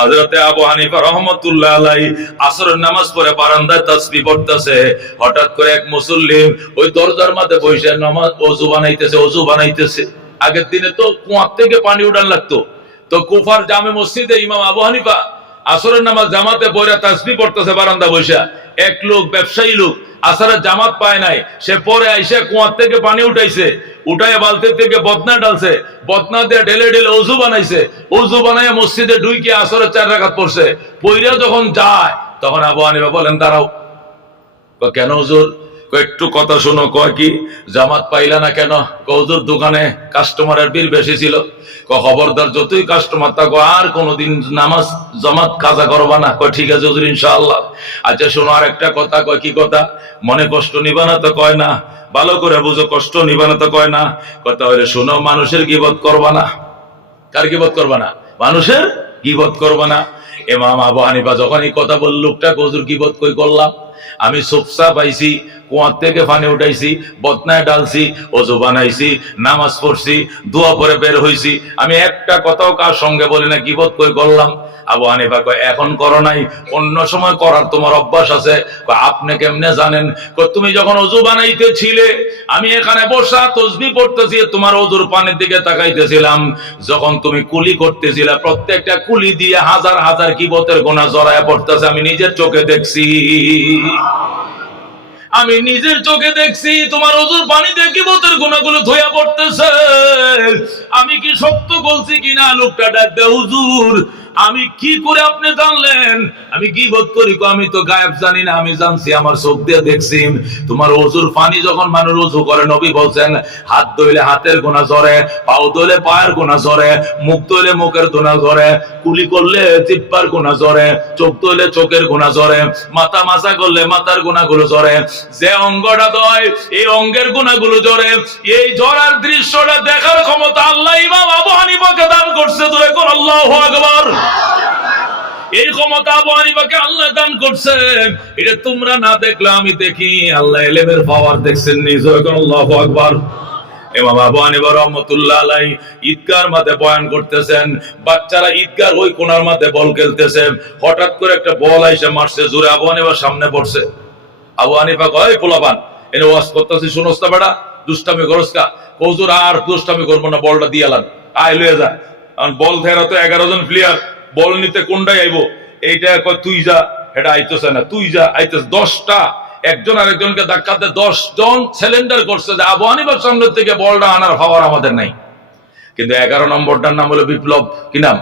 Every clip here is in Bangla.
হযরতে আবু হানিফা রাহমাতুল্লাহ আলাইহি আসরের নামাজ পড়ে বারান্দায় তাসবিহ পড়তেছে। হঠাৎ করে এক মুসল্লি ওই দরজার মধ্যে বসে নামাজ ওযু বানাইতেছে। আগের দিনে তো কুয়া থেকে পানি উঠান লাগতো। তো কুফার জামে মসজিদে ইমাম আবু হানিফা আসরের নামাজ জামাতে পড়ে তাসবিহ পড়তেছে বারান্দা বসে। এক লোক ব্যবসায়ী লোক আসরের জামাত পায় নাই, সে পরে আইসে কুয়া থেকে পানি উঠাইছে, উঠাইয়া বালতি থেকে বদনা ডালছে, বদনা দিয়ে ঢেলে ঢেলে ওযু বানাইছে, ওযু বানাইয়া মসজিদে ঢুকে আসরের 4 রাকাত পড়ছে। পইরা যখন যায় তখন আবু হানিফা বলেন দাঁড়াও। কেন হুজুর? একটু কথা শোনো। কয় কি জামাত পাইলা না কেন? হুজুর দোকানে কাস্টমারের ভিড় বেশি ছিল। খবরদার যতই কাস্টমার থাকো আর কোনোদিন নামাজ জামাত কাজা করবা না। কয় ঠিক আছে হুজুর ইনশাআল্লাহ। আচ্ছা শোনো আর একটা কথা। কয় কি কথা? মনে কষ্ট নিবা না তো? কয় না। ভালো করে বুঝো, কষ্ট নিবা না তো? কয় না। কথা হলে শোনো, মানুষের গীবত করবা না। কার গীবত করবা না? মানুষের গীবত করবা না। ইমাম আবু হানিফা যখন এই কথা বলল, লোকটা হুজুর গীবত কই করলাম? আমি সুপসা পাইছি, কুয়া থেকে পানি উঠাইছি, বদনায় ডালছি, ওযু বানাইছি, নামাজ পড়ছি, দোয়া পরে বের হইছি, আমি একটা কথাও কার সঙ্গে বলি না। গীবত কই করলাম? আবু হানিফা কয় এখন করো নাই, অন্য সময় করার তোমার অভ্যাস আছে। আপনি কেমনে জানেন? তুমি যখন ওযু বানাইতেছিলে আমি এখানে বসা তাসবিহ পড়তেছি, তোমার ওযুর পানির দিকে তাকাইতেছিলাম। যখন তুমি কুলি করতেছিলে প্রত্যেকটা কুলি দিয়ে হাজার হাজার গীবতের গুনাহ জড়ায় পড়তেছে, আমি নিজের চোখে দেখছি। আমি নিজের চোখে দেখছি তোমার ওযুর পানি দিয়ে গীবতের গুনাহগুলো ধুইয়া পড়তেছে। আমি কি সত্য বলছি কিনা? লোকটা ডাক দেয়, হুজুর আমি কি করে আপনি জানলেন আমি গীবত করি? আমি তো গায়েব জানি না, আমি জানছি, আমার চোখ দিয়ে দেখছি। তোমার ওযুর পানি যখন মানুষ ওযু করে, নবী বলছেন হাত ধুইলে হাতের গুনাহ ঝরে, পাও ধুইলে পায়ের গুনাহ ঝরে, মুখ ধুইলে মুখের গুনাহ ঝরে, কুলি করলে জিহ্বার গুনাহ ঝরে, চোখ ধুইলে চোখের গুনাহ ঝরে, মাথা মাসা করলে মাথার গুনাহগুলো ঝরে। যে অঙ্গটা দয় এই অঙ্গের গুনাহগুলো ঝরে। এই ঝরার দৃশ্যটা দেখার ক্ষমতা আল্লাহ ইমাম আবু হানিফাকে দান করছে। ধরে কোন আল্লাহু আকবার। এই ক্ষমতা আবু হানিফাকে আল্লাহ দান করছে। এটা তোমরা না দেখলে আমি দেখি। আল্লাহ ইলমের পাওয়ার দেখছেন নি? জয় কোন আল্লাহু আকবার। ইমাম আবু হানিফা রাহমাতুল্লাহ আলাইহি ঈদগাহর মাঠে বয়ান করতেছেন। বাচ্চারা ঈদগাহর ওই কোণার মাঠে বল খেলতেছে। হঠাৎ করে একটা বল আইসা মারছে, জোরে আবু হানিফার সামনে পড়ছে। আবু হানিফা কয় পোলাপান এনে ওয়াজ করতেছি, শুনোস না বেটা, দুষ্টামি করস কা? হুজুর আর দুষ্টামি করবো না, বলটা দিয়ালাম, আয় লয়ে যা। কারণ বল ধেরা তো 11 জন প্লেয়ার, বল নিতে কোনটাই আইবো? এইটা কয় তুই যা, এটা আইতেছে না, তুই যা, আইতেছে। 10টা একজন আরেকজনকে ধাক্কাতে 10 জন সিলিন্ডার করছে যে আবু হানিফার সামনে থেকে বলটা আনার পাওয়ার আমাদের নাই। কিন্তু 11 নম্বরটার নাম হলো বিপ্লব। কি নাম?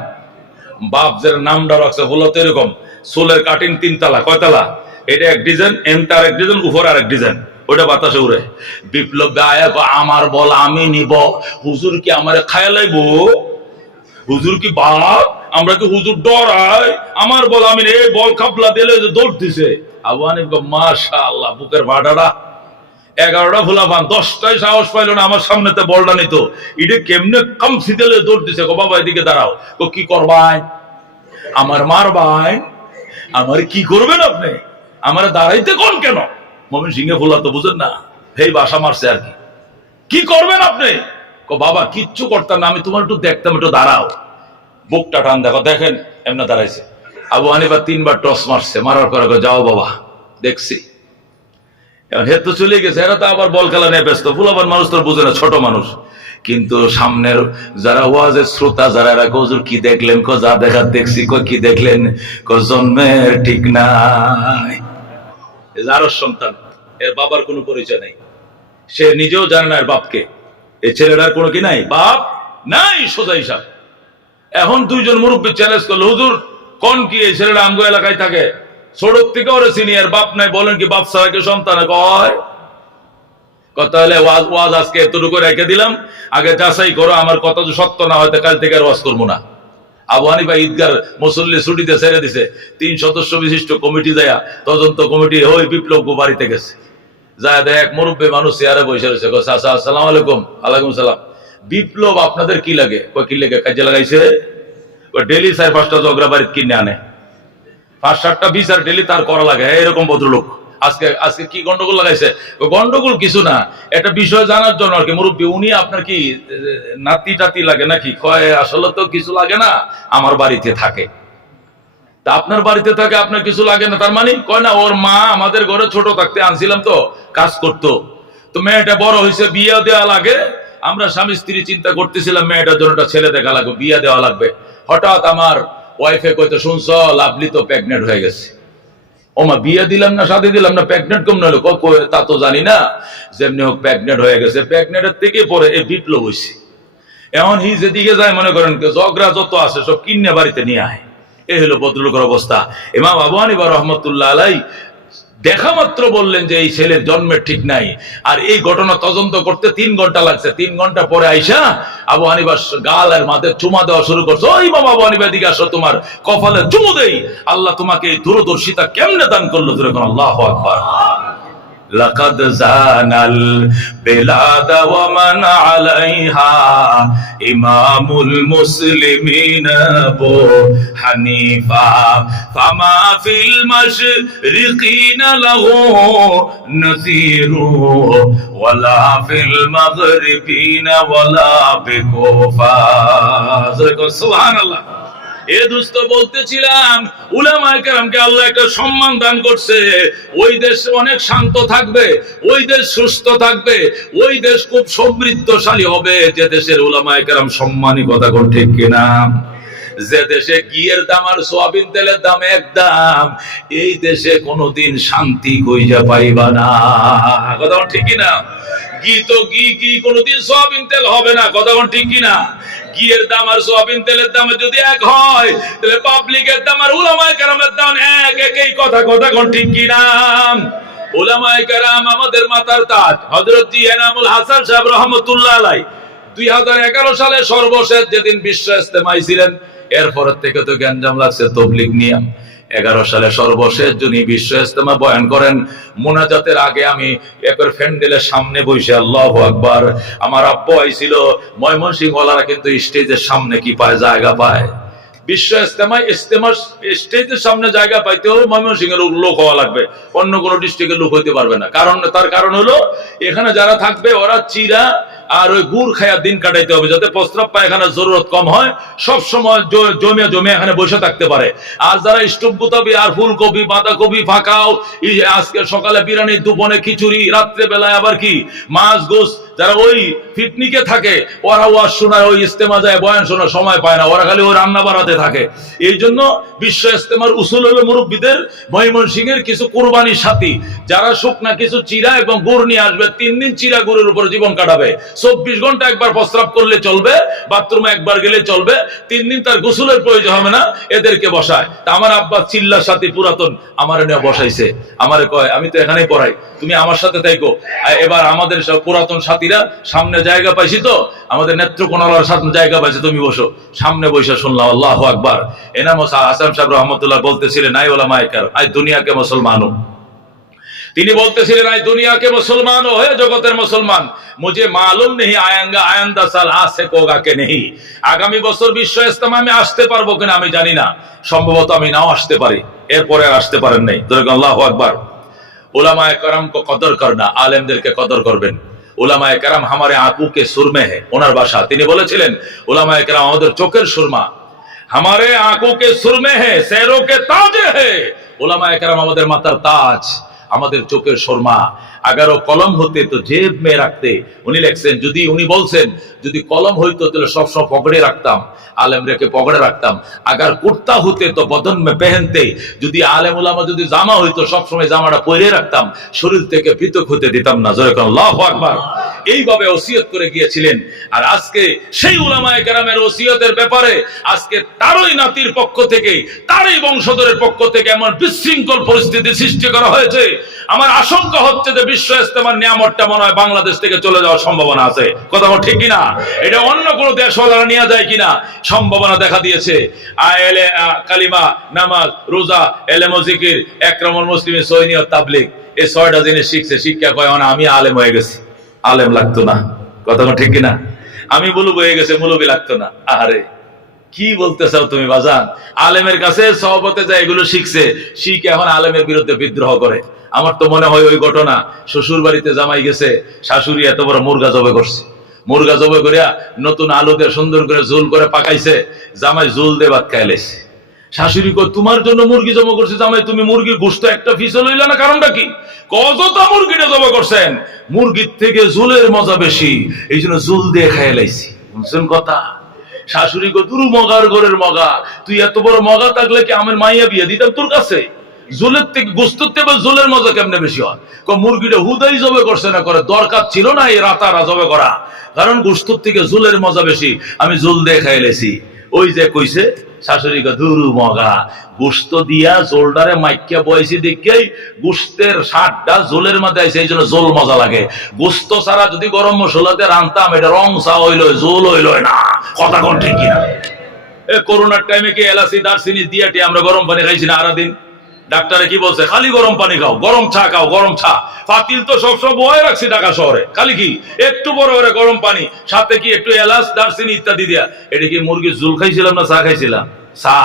বাপ যে নামটা রাখছে হলো তো এরকম, সোলের কাটিং 3 তালা। কয় তালা? এটা এক ডিজাইন, এমটা আরেক ডিজাইন, উপর আরেক ডিজাইন, ওটা বাতাসে উড়ে। বিপ্লব গায়ে আমার বল আমি নিব, হুজুর কি আমারে খায়া লাইবো? হুজুর কি বাপ? আমরা কি হুজুর ডরাই? আমার বল আমি, এই বল খাপলা দিলে দৌড় দিছে। আবু হানিফা মাশাআল্লাহ বুকের ভাড়াটা 11টা ফুলাফান 10টাই সাহস পাইল না আমার সামনেতে বলটা নিত। এটা কেমনে কম শীতলে দৌড় দিছে। গো বাবা এদিকে দাঁড়াও। গো কি করবাই? আমার মারবাই? আমার কি করবেন আপনি? আমার দাঁড়াইতে কোন কেন? মমিন সিংহে ফুলা তো বুঝেন না, হেই বাসা মারছে আর কি। কি করবেন আপনি? গো বাবা কিচ্ছু করতাম না, আমি তোমার একটু দেখতাম, একটু দাঁড়াও। বুকটা টান দেখো, দেখেন এমনি দাঁড়াইছে। আবু হানিফা 3 বার টস মারছে, মারার পরে যাও বাবা দেখছি। এখন হে তো চলে গেছে, এরা তো আবার বল খেলা নিয়ে ব্যস্ত। ফুলাবার মানুষ তো বুঝে না, ছোট মানুষ। কিন্তু সামনের যারা ওয়াজের শ্রোতা যারা, এরা হুজুর কি দেখলেন? যা দেখার দেখছি। কি দেখলেন? জন্মের ঠিক নাই। আরো সন্তান, এর বাবার কোনো পরিচয় নাই, সে নিজেও জানে না এর বাপকে। এই ছেলেটার কোনো কি নাই, বাপ নাই, সোজা হিসাব। এখন 2 জন মুরব্বী চ্যালেঞ্জ করলো, হুজুর কোন কি এই ছেলেটা আমগো এলাকায় থাকে, ছোট থেকে ওরে সিনিয়র, বাপ নাই, বলেন কি বাপ ছাড়া কি সন্তান কয়? কথা হলে ওয়াজ আজকে এতটুকু রেখে দিলাম, আগে যাচাই করো আমার কথা যদি সত্য না হয় কাল থেকে আর ওয়াজ করবো না। আবু হানিফা ঈদগার মুসল্লি ছুটিতে ছেড়ে দিছে। 3 সদস্য বিশিষ্ট কমিটি যায়, তদন্ত কমিটি ওই বিপ্লব বাড়িতে গেছে। যায় দেখ মুরব্বী মানুষ চেয়ারে বসে রয়েছে। চাচা আসসালাম আলাইকুম। আলাইকুম সালাম। বিপ্লব আপনাদের কি লাগে? কি লাগে? কাজে লাগাইছে। ডেলি 4-5টা ঝগড়া বাড়িতে কিনে আনে, 5-7টা বিচার ডেলি তার করা লাগে। এরকম ভদ্রলোক। আজকে কি গন্ডগোল লাগাইছে? গন্ডগোল কিছু না, একটা বিষয় জানার জন্য আর কি। মুরব্বী উনি আপনার কি নাতি টাতি লাগে নাকি? কয় আসলে তো কিছু লাগে না, আমার বাড়িতে থাকে। তা আপনার বাড়িতে থাকে আপনার কিছু লাগে না, তার মানে কয় না ওর মা আমাদের ঘরে ছোট থাকতে আনছিলাম তো কাজ করতো, তো মেয়েটা বড় হয়েছে বিয়ে দেওয়া লাগে, আমরা স্বামী স্ত্রী চিন্তা করতেছিলাম মেয়েটার জন্য একটা ছেলে দেখা লাগবে, বিয়ে দেওয়া লাগবে। হঠাৎ আমার ওয়াইফে কইতো শুনছ লাভলি তো প্রেগনেন্ট হয়ে গেছে। ও মা বিয়ে দিলাম না শাদী দিলাম না প্রেগনেন্ট কম নইলো, তা তো জানি না, যেমনি হোক প্রেগনেন্ট হয়ে গেছে। প্রেগনেন্টের থেকে পরে এই বিপ্লব হয়েছে। এমন হি যেদিকে যায় মনে করেন ঝগড়া যত আছে সব কিনে বাড়িতে নিয়ে আয়। এই হলো ভদ্রলোকের অবস্থা। ইমাম আবু হানিফা রাহমাতুল্লাহ আলাইহি দেখা মাত্র বললেন যে এই ছেলের জন্মের ঠিক নাই। আর এই ঘটনা তদন্ত করতে 3 ঘন্টা লাগছে। 3 ঘন্টা পরে আইসা আবু হানিফা গালের মাঝে চুমা দেওয়া শুরু করছে। ওই ইমাম আবু হানিফা দিকে আসো, তোমার কপালে চুমু দেই, আল্লাহ তোমাকে এই দূরদর্শিতা কেমনে দান করলো। আল্লাহু আকবার। لقد زان البلاد ومن عليها إمام المسلمين أبو حنيفة فما في المشرقين له نذير ولا في المغربين ولا بكوفة سبحان الله। এ দোস্ত বলতেছিলাম উলামায়ে কেরামকে আল্লাহ একটা সম্মান দান করছে। ওই দেশ অনেক শান্ত থাকবে, ওই দেশ সুস্থ থাকবে, ওই দেশ খুব সমৃদ্ধশালী হবে যে দেশের উলামায়ে কেরাম সম্মানী। কথা কোন ঠিক কিনা? যে দেশে ঘিয়ের দাম আর সোয়াবিন তেলের দাম এক দাম, এই দেশে কোনোদিন শান্তি কইরা পাইবা না। কথা কোন ঠিক কিনা? ঘি তো ঘি কোনোদিন সোয়াবিন তেল হবে না। কথা কোন ঠিক কিনা? ঘিয়ের দাম আর সোয়াবিন তেলের দাম যদি এক হয় তাহলে পাবলিকের দাম আর উলামায়ে কেরামের দাম এক। একই কথা। কথা কোন ঠিক কিনা? উলামায়ে কেরাম আমাদের মাথার তাজ। হযরত জি এনামুল হাসান সাহেব রাহমাতুল্লাহ আলাইহি 2011 সালে সর্বশেষ যেদিন বিশ্ব ইজতেমায় ছিলেন, এরপর থেকে তো গ্যাঞ্জাম লাগছে তবলিগ নিয়ে। 11 সালে সর্বশেষ যিনি বিশ্ব ইজতেমা বয়ান করেন, মুনাজাতের আগে আমি একবার ফ্যান্ডেলের সামনে বসে আল্লাহু আকবার। আমার আব্বু আইছিল। ময়মনসিংহ ওয়ালারা কিন্তু স্টেজের সামনে কি পায়? জায়গা পায়। বিশ্ব ইজতেমার স্টেজের সামনে জায়গা পাইতে হলে ময়মনসিংহের লোক হওয়া লাগবে, অন্য কোনো ডিস্ট্রিক্টের লোক হইতে পারবে না। তার কারণ হলো এখানে যারা থাকবে ওরা চিরা আর ওই গুড় খায়া দিন কাটাইতে হবে, যাতে প্রস্রাব পায়খানার জরুরত কম হয়, সব সময় জমে এখানে বসে থাকতে পারে। আর যারা স্টোভ গুতাবি আর ফুলকপি বাঁধাকপি ফাঁকাও, আজকে সকালে বিরিয়ানি, দুপুরে খিচুড়ি, রাত্রে বেলায় আবার কি মাছ গোস, যারা ওই পিকনিকে থাকে ওরা ওয়াজ শোনায়, ওই ইজতেমা যায় বয়ান শোনার সময় পায় না, ওরা খালি ওই রান্না বাড়াতে থাকে। এই জন্য বিশ্ব ইজতেমার উসুল হলো মুরব্বীদের ময়মনসিংহের কিছু কুরবানির সাথী যারা শুকনা কিছু চিরা এবং গুড় নিয়ে আসবে, 3 দিন চিরা গুড়ের উপর জীবন কাটাবে। 24 ঘন্টা একবার প্রস্রাব করলে চলবে, বাথরুমে একবার গেলে চলবে, 3 দিন তার গোসলের প্রয়োজন হবে না, এদেরকে বসায়। তা আমার আব্বা চিল্লার সাথে পুরাতন আমার নিয়ে বসাইছে, আমারে কয় আমি তো এখানেই পড়াই, তুমি আমার সাথে থাইকো। এবার আমাদের সব পুরাতন সাথীরা সামনে জায়গা পাইছি, তো আমাদের নেত্রকোনার সামনে জায়গা পাইছে, তুমি বসো। সামনে বসে শুনলাম আল্লাহু আকবার। এনাম হাসান সাহেব রহমতুল্লাহ বলতেছিলেন, আই ওলামায়ে কেরাম, আই দুনিয়াকে মুসলমানও। তিনি বলতেছিলেন, আই দুনিয়াকে মুসলমান ও হে জগতের মুসলমান, মুঝে মালুম নেই আয়েঙ্গা আয়েন্দা সাল আসে কোগা কে নেই। আগামী বছর বিশ্ব ইজতেমা আমি আসতে পারবো কিনা আমি জানি না, সম্ভবত আমি নাও আসতে পারি। এরপরে আর আসতে পারেন নাই। আল্লাহু আকবার। উলামায়ে কেরাম কো কদর করনা, আলেমদেরকে কদর করবেন। উলামায়ে কেরাম হামারে আঁকু কে সুরমে হে, ওনার ভাষা। তিনি বলেছিলেন উলামায়ে কেরাম আমাদের চোখের সুরমা, হামারে আঁকু কে সুরমে হে সেরো কে তাজে হে। উলামায়ে কেরাম আমাদের মাথার তাজ, আমাদের চোখের সুরমা। আগারও কলম হতে তো জেব মে রাখতে। উনি লেখছেন, যদি উনি বলছেন যদি কলম হইতো তাহলে সবসময় পকেটে রাখতাম, আলেম রেখে পকেটে রাখতাম। আগার কুর্তা হতে তো বদন মে পেহেনতে, যদি আলেম উলামা যদি জামা হইতো সবসময় জামাটা পরে রাখতাম, শরীর থেকে পৃথক হতে দিতাম না। জোরে কোন আল্লাহু আকবার। এইভাবে ওসিয়ত করে গিয়েছিলেন। আর আজকে সেই উলামায়ে কেরামের ওসিয়তের ব্যাপারে আজকে তারই নাতির পক্ষ থেকে, তারই বংশধরের পক্ষ থেকে এমন বিশৃঙ্খল পরিস্থিতি সৃষ্টি করা হয়েছে। আমার আশঙ্কা হচ্ছে যে বিশ্ব ইজতেমার নিয়ামতটা মনে হয় বাংলাদেশ থেকে চলে যাওয়ার সম্ভাবনা আছে। কথা ঠিক কিনা? এটা অন্য কোনো দেশ ওরা নিয়ে যায় কিনা সম্ভাবনা দেখা দিয়েছে। আয়েলে কালিমা, নামাজ, রোজা, এলেম ও জিকির, একরামুল মুসলিমিন, সহিনিয়ত, তাবলীগ, এই 6টা জিনিস শিখছে। শিক্ষা কয় আমি আলেম হয়ে গেছি। আলেম লাগতো না। কথা ঠিক কিনা? আমি বলবো হয়ে গেছে, মৌলবি লাগতো না। আরে কি বলতে চাও তুমি বাজান? আলেমের কাছে সহবতে যায় এগুলো শিখছে, শিখে এখন আলেমের বিরুদ্ধে বিদ্রোহ করে। আমার তো মনে হয় ওই ঘটনা, শ্বশুর বাড়িতে জামাই গেছে, শাশুড়ি এত বড় মুরগা জবে করছে, মুরগা জবে করিয়া নতুন আলু দিয়ে সুন্দর করে ঝোল করে পাকাইছে, জামাই ঝোল দিয়ে ভাত খাইলেছে। শাশুড়ি কয় তোমার জন্য মুরগি জমা করছে জামাই, তুমি মুরগির গোশত একটা পিছল হইল না, কারণটা কি? কতটা মুরগিটা জমা করছেন, মুরগির থেকে ঝোলের মজা বেশি, এই জন্য ঝোল দিয়ে খাইয়ে লাইছি। বুঝছেন কথা? শাশুড়ি কয় তুরু মগার ঘরের মগা, তুই এত বড় মগা থাকলে কি আমার মাইয়া বিয়ে দিতাম তোর কাছে? জোলের থেকে গোশতের থেকে জোলের মজা কেমনে বেশি হয়? মুরগিটা হুদাই জবে করছে না, করে দরকার ছিল না এই রাতারা জবে করা, কারণ গোশতের থেকে জোলের মজা বেশি, আমি জোল দিয়ে খাইয়ে লেছি। ওই যে কইছে শাশুড়ি দুরু মগা, গোশত দিয়া জোলডারে মাইকিয়া বয়সি দেখেই গোশতের স্বাদটা জোলের মধ্যে আইছে, এই জন্য জোল মজা লাগে। গোশত ছাড়া যদি গরম মশলাতে রান্তাম, এটা রং চা হইল, জোল হইল না। কথা কোন ঠিক কিনা? করোনার টাইমে কি এলাচি দারচিনি দিয়াটি আমরা গরম পানি খাইছি না সারা দিন? ডাক্তারে কি বলছে? খালি গরম পানি খাও, গরম চা খাও, গরম চা। পাতিল তো সবসময় বয়ে রাখছি ঢাকা শহরে, খালি কি একটু বড় করে গরম পানি, সাথে কি একটু এলাচ দারচিনি ইত্যাদি দিয়া। এটা কি মুরগির ঝোল খাইছিলাম না চা খাইছিলাম? চা।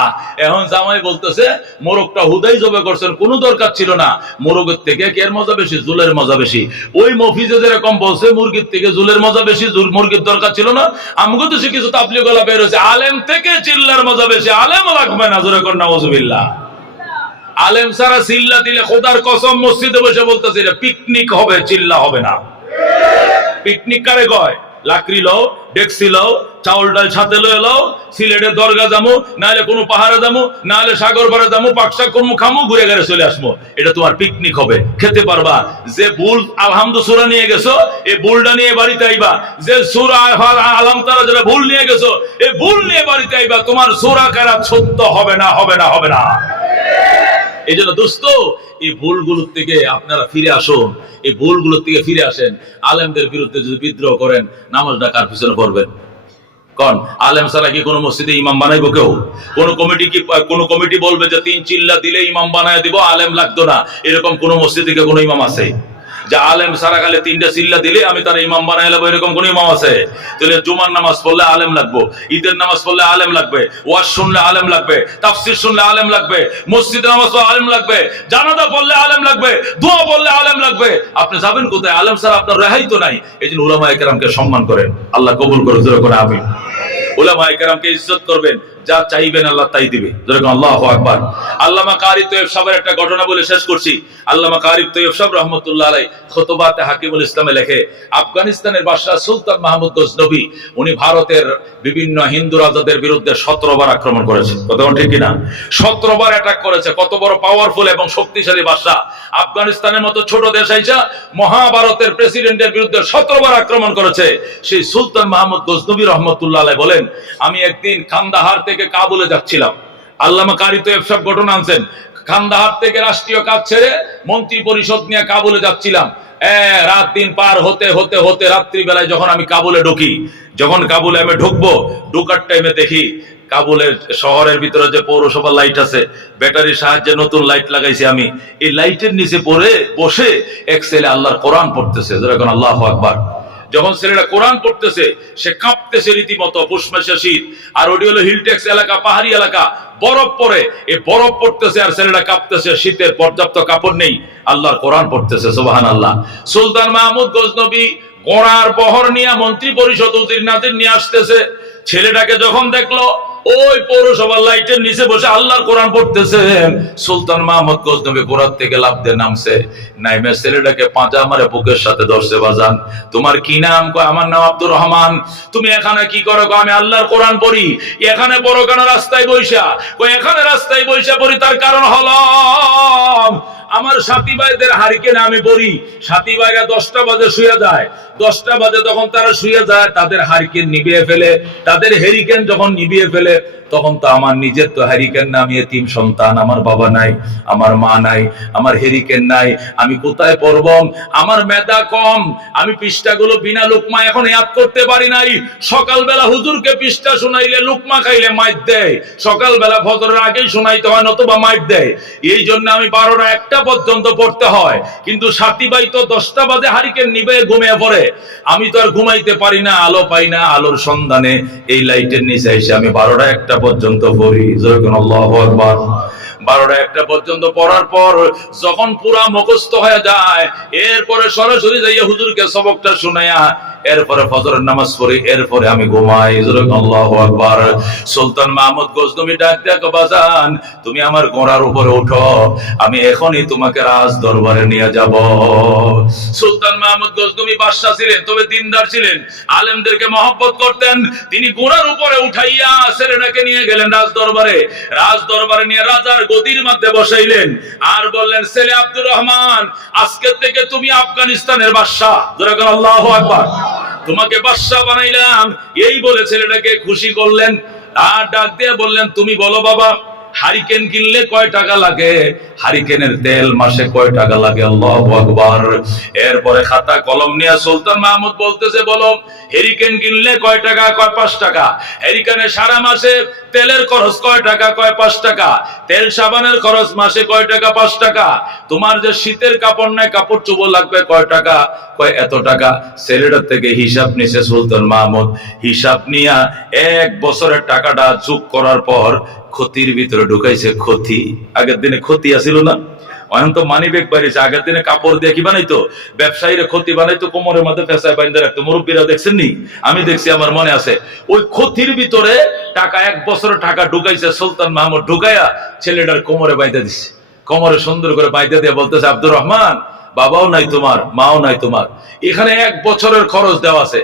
এখন জামাই বলতেছে মোরগটা হুদাই জবে করছেন, কোনো দরকার ছিল না। মোরগের থেকে কে মজা বেশি? ঝোলের মজা বেশি। ওই মফিজে যেরকম বলছে মুরগির থেকে ঝোলের মজা বেশি, মুরগির দরকার ছিল না। আমাকে তো সে কিছু তাবলিগ গলা বের হয়েছে, আলেম থেকে চিল্লার মজা বেশি, আলেম লাগবে না। জোরে কর নাউজুবিল্লাহ। আলেম সারা চিল্লা দিলে খোদার কসম মসজিদে বসে বলতেছে এটা পিকনিক হবে, চিল্লা হবে না। পিকনিক কারে কয়? লাকড়ি লও, ডেক্সি লও, চাউল ডাল ছাতে লয়ে লও, সিলেটের দরগা যামু, নাহলে কোনো পাহাড়ে যামু, নাহলে সাগর পাড়ে যামু, পাকশাক করমু, খামু, ঘুরে ঘুরে চলে আসবো। এটা তোমার পিকনিক হবে, খেতে পারবা। যে বুল আলহামদু সূরা নিয়ে গেছো, এই বুলটা নিয়ে বাড়িতে আইবা। যে সূরা আলহাম তারা যেটা ভুল নিয়ে গেছো, এই ভুল নিয়ে বাড়িতে আইবা। তোমার সূরা কেরাত সত্য হবে না, হবে না, হবে না। এই জন্য দোস্ত, এই ভুলগুলোর থেকে আপনারা ফিরে আসুন, এই ভুলগুলোর থেকে ফিরে আসেন। আলেমদের বিরুদ্ধে যদি বিদ্রোহ করেন, নামাজটা কার পিছনে পড়বেন? কোন আলেম ছাড়া কি কোনো মসজিদে ইমাম বানাইবো কেউ? কোন কমিটি বলবে যে 3 চিল্লা দিলে ইমাম বানায় দিব, আলেম লাগতো না? এরকম কোন মসজিদে কোন ইমাম আছে যে আলেম ছাড়া খালি 3টা চিল্লা দিলে আমি তার ইমাম বানাই নেবো? এরকম কোন ইমাম আছে? তাহলে জুমার নামাজ পড়লে আলেম লাগবে, ঈদের নামাজ পড়লে আলেম লাগবে, ওয়াজ শুনলে আলেম লাগবে, তাফসীর শুনলে আলেম লাগবে, মসজিদে নামাজ পড়লে আলেম লাগবে, জানাজা পড়লে আলেম লাগবে, দোয়া পড়লে আলেম লাগবে। আপনি যাবেন কোথায়? আলেম ছাড়া আপনার রেহাই তো নাই। এই জন্য উলামায়ে কেরামকে সম্মান করেন, আল্লাহ কবুল করে। জোরে করে আমিন। উলামায়ে কেরামকে ইজ্জত করবেন, যা চাইবেন আল্লাহ তাই দিবে। যেরকম আল্লাহু আকবার। আল্লামা কারি তৈয়ব সাহেবের একটা ঘটনা বলে শেষ করছি। আল্লামা কারি তৈয়ব সাহেব রাহমাতুল্লাহ আলাইহি খুতবাতে হাকিমুল ইসলামে লেখে, আফগানিস্তানের বাদশা সুলতান মাহমুদ গজনবী উনি ভারতের বিভিন্ন হিন্দু রাজাদের বিরুদ্ধে 17 বার আক্রমণ করেছে। কথা ঠিক কিনা? 17 বার অ্যাটাক করেছে। কত বড় পাওয়ারফুল এবং শক্তিশালী বাদশা! আফগানিস্তানের মতো ছোট দেশ আইসা মহাভারতের প্রেসিডেন্টের বিরুদ্ধে 17 বার আক্রমণ করেছে। সেই সুলতান মাহমুদ গজনবী রহমতুল্লাহ আলাইহি বলেন, আমি একদিন কান্দাহার থেকে কাবুলে যাচ্ছিলাম। আল্লামা কারি তৈয়ব সাহেব ঘটনা আনছেন। কান্দাহার থেকে রাষ্ট্রীয় কাজ ছেড়ে মন্ত্রী পরিষদ নিয়ে কাবুলে যাচ্ছিলাম। রাত দিন পার হতে হতে হতে রাত্রিবেলায় যখন আমি কাবুলে ঢুকি, যখন কাবুলে আমি ঢুকবো, ঢুকার টাইমে দেখি কাবুলের শহরের ভিতরে যে পৌরসভা লাইট আছে, ব্যাটারির সাহায্যে নতুন লাইট লাগাইছি আমি, এই লাইটের নিচে পড়ে বসে এক ছেলে আল্লাহর কোরআন পড়তেছে। যেরকম আল্লাহু আকবার। যখন ছেলেটা কোরআন পড়তেছে, সে কাঁপতেছে রীতিমতো, পুষ্পমাসা শীত। আর ওটি হলো হিলটেক্স এলাকা, পাহাড়ি এলাকা, বরফ পড়ে। এই বরফ পড়তেছে আর ছেলেটা কাঁপতেছে, শীতের পর্যাপ্ত কাপড় নেই, আল্লাহর কোরআন পড়তেছে। সুবহানাল্লাহ। সুলতান মাহমুদ গজনবী ঘোড়ার বহর নিয়ে মন্ত্রী পরিষদ উজির নাজির নিয়ে আসতেছে। ছেলেটাকে যখন দেখলো ওই পৌরসভার লাইটের নিচে বসে আল্লাহর কোরআন পড়তেছে, সুলতান মাহমুদ গজনবী কোরআন থেকে লাফ দিয়ে নামছে। নাইমে ছেলেটাকে পাঁচা মারে বুকের সাথে ধরছে। বাজান, তোমার কি নাম? কয় আমার নাম আব্দুর রহমান। তুমি এখানে কি করো? আমি আল্লাহর কোরআন পড়ি। এখানে পড়ো কেন রাস্তায় বইসা? কয় এখানে রাস্তায় বইসা পড়ি তার কারণ হলো আমার সাথী ভাইদের হারিকেনে আমি পড়ি। সাথী ভাইরা 10টা বাজে শুয়ে যায়। 10টা বাজে তখন তারা শুয়ে যায়, তাদের হারিকেন নিভিয়ে ফেলে। তাদের হেরিকেন যখন নিভিয়ে ফেলে, তখন তো আমার নিজের তো হেরিকেন না, আমি এতিম সন্তান, আমার বাবা নাই, আমার মা নাই, আমার হেরিকেন নাই, আমি কোথায় পড়ব? আমার মেধা কম, আমি পৃষ্ঠাগুলো বিনা লুকমা এখন ইয়াদ করতে পারি নাই। সকালবেলা হুজুরকে পৃষ্ঠা শোনাইলে লুকমা খাইলে মাইর দেয়, সকালবেলা ফজরের আগেই শোনাইতে হয়, নতুবা মাইর দেয়। এই জন্য আমি 12টা 1টা পর্যন্ত পড়তে হয়। কিন্তু সাথী ভাই তো 10টা বাজে হারিকেন নিবে ঘুমিয়ে পড়ে। আমি তো আর ঘুমাইতে পারি না, আলো পাই না। আলোর সন্ধানে এই লাইটের নিচে এসে আমি 12টা 1টা পর্যন্ত পড়ি। যেরকম আল্লাহু আকবার। 12টা 1টা পর্যন্ত পড়ার পর যখন পুরা মুখস্থ হয়ে যায়, এরপরে সরাসরি যাইয়া হুজুরকে সবকটা শুনাইয়া এরপরে ফজরের নামাজ পড়ি, এরপরে আমি ঘুমাই। আল্লাহু আকবার। সুলতান মাহমুদ গজনবী ডাক দেয়া, বাজান তুমি আমার ঘোড়ার উপরে উঠো, আমি এখনই তোমাকে রাজ দরবারে নিয়ে যাব। সুলতান মাহমুদ গজনবী বাদশা ছিলেন, তবে দিনদার ছিলেন, আলেমদেরকে মহব্বত করতেন। তিনি ঘোড়ার উপরে উঠাইয়া ছেলেটাকে নিয়ে গেলেন রাজ দরবারে। রাজ দরবারে নিয়ে রাজার গদির মধ্যে বসাইলেন আর বললেন, ছেলে আব্দুর রহমান, আজকে থেকে তুমি আফগানিস্তানের বাদশা। আল্লাহু আকবার। তোমাকে বাদশা বানাইলাম, এই বলে ছেলেটাকে খুশি করলেন। আর ডাক দিয়ে বললেন, তুমি বলো বাবা, হারিকেন কিনলে কয় টাকা লাগে? হারিকেনের তেল মাসে কয় টাকা লাগে? আল্লাহু আকবার। এরপরে খাতা কলম নিয়ে সুলতান মাহমুদ বলতেছে, বলো হেরিকেন কিনলে কয় টাকা? কয় 5 টাকা। হেরিকেনে সারা মাসে তেলের খরচ কয় টাকা? কয় 5 টাকা। তেল সাবানের খরচ মাসে কয় টাকা? 5 টাকা। তোমার যে শীতের কাপড় নাই, কাপড় চোপড় লাগবে কয় টাকা? কয় এত টাকা। ছেলেটার থেকে হিসাব নিছে সুলতান মাহমুদ। হিসাব নিয়া 1 বছরের টাকাটা যোগ করার পর ক্ষতির ভিতরে ঢুকাইছে। ক্ষতি, আগের দিনে ক্ষতি আছিল না, এখন তো মানি ব্যাগ বাড়িয়েছে। আগের দিনে কাপড় দিয়ে কি বানাইতো? ব্যবসায়ীরা ক্ষতি বানাইতো, কোমরের মধ্যে পেঁচায় বাইন্ধে রাখতো। মুরব্বীরা দেখছেন নি? আমি দেখছি, আমার মনে আছে। ওই ক্ষতির ভিতরে টাকা, 1 বছরের টাকা ঢুকাইছে সুলতান মাহমুদ। ঢুকাইয়া ছেলেটার কোমরে বাইন্ধে দিচ্ছে। কোমরে সুন্দর করে বাইন্ধে দিয়ে বলতেছে, আব্দুর রহমান, বাবাও নাই তোমার, মাও নাই তোমার, এখানে 1 বছরের খরচ দেওয়া আছে।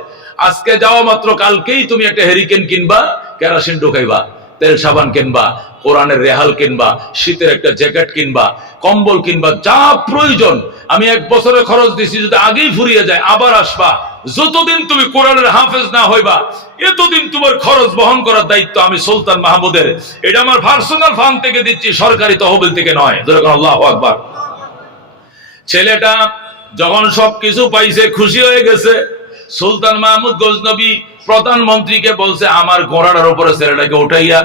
আজকে যাওয়া মাত্র কালকেই তুমি একটা হেরিকেন কিনবা, কেরোসিন ঢুকাইবা, তেল সাবান কিনবা, কোরআনের রেহাল কিনবা, শীতের একটা জ্যাকেট কিনবা, কম্বল কিনবা, যা প্রয়োজন। আমি 1 বছরের খরচ দিছি, যদি আগেই ফুরিয়ে যায় আবার আসবা। যতদিন তুমি কোরআনের হাফেজ না হইবা, এতদিন তোমার খরচ বহন করার দায়িত্ব আমি সুলতান মাহমুদের। এটা আমার পার্সোনাল ফান্ড থেকে দিচ্ছি, সরকারি তহবিল থেকে নয়। আল্লাহু আকবার। ছেলেটা যখন সবকিছু পাইছে, খুশি হয়ে গেছে। সুলতান মাহমুদ গজনবী প্রধানমন্ত্রীকে বলছে, আমার ঘোড়াটার উপরে ছেলেটাকে উঠাইয়া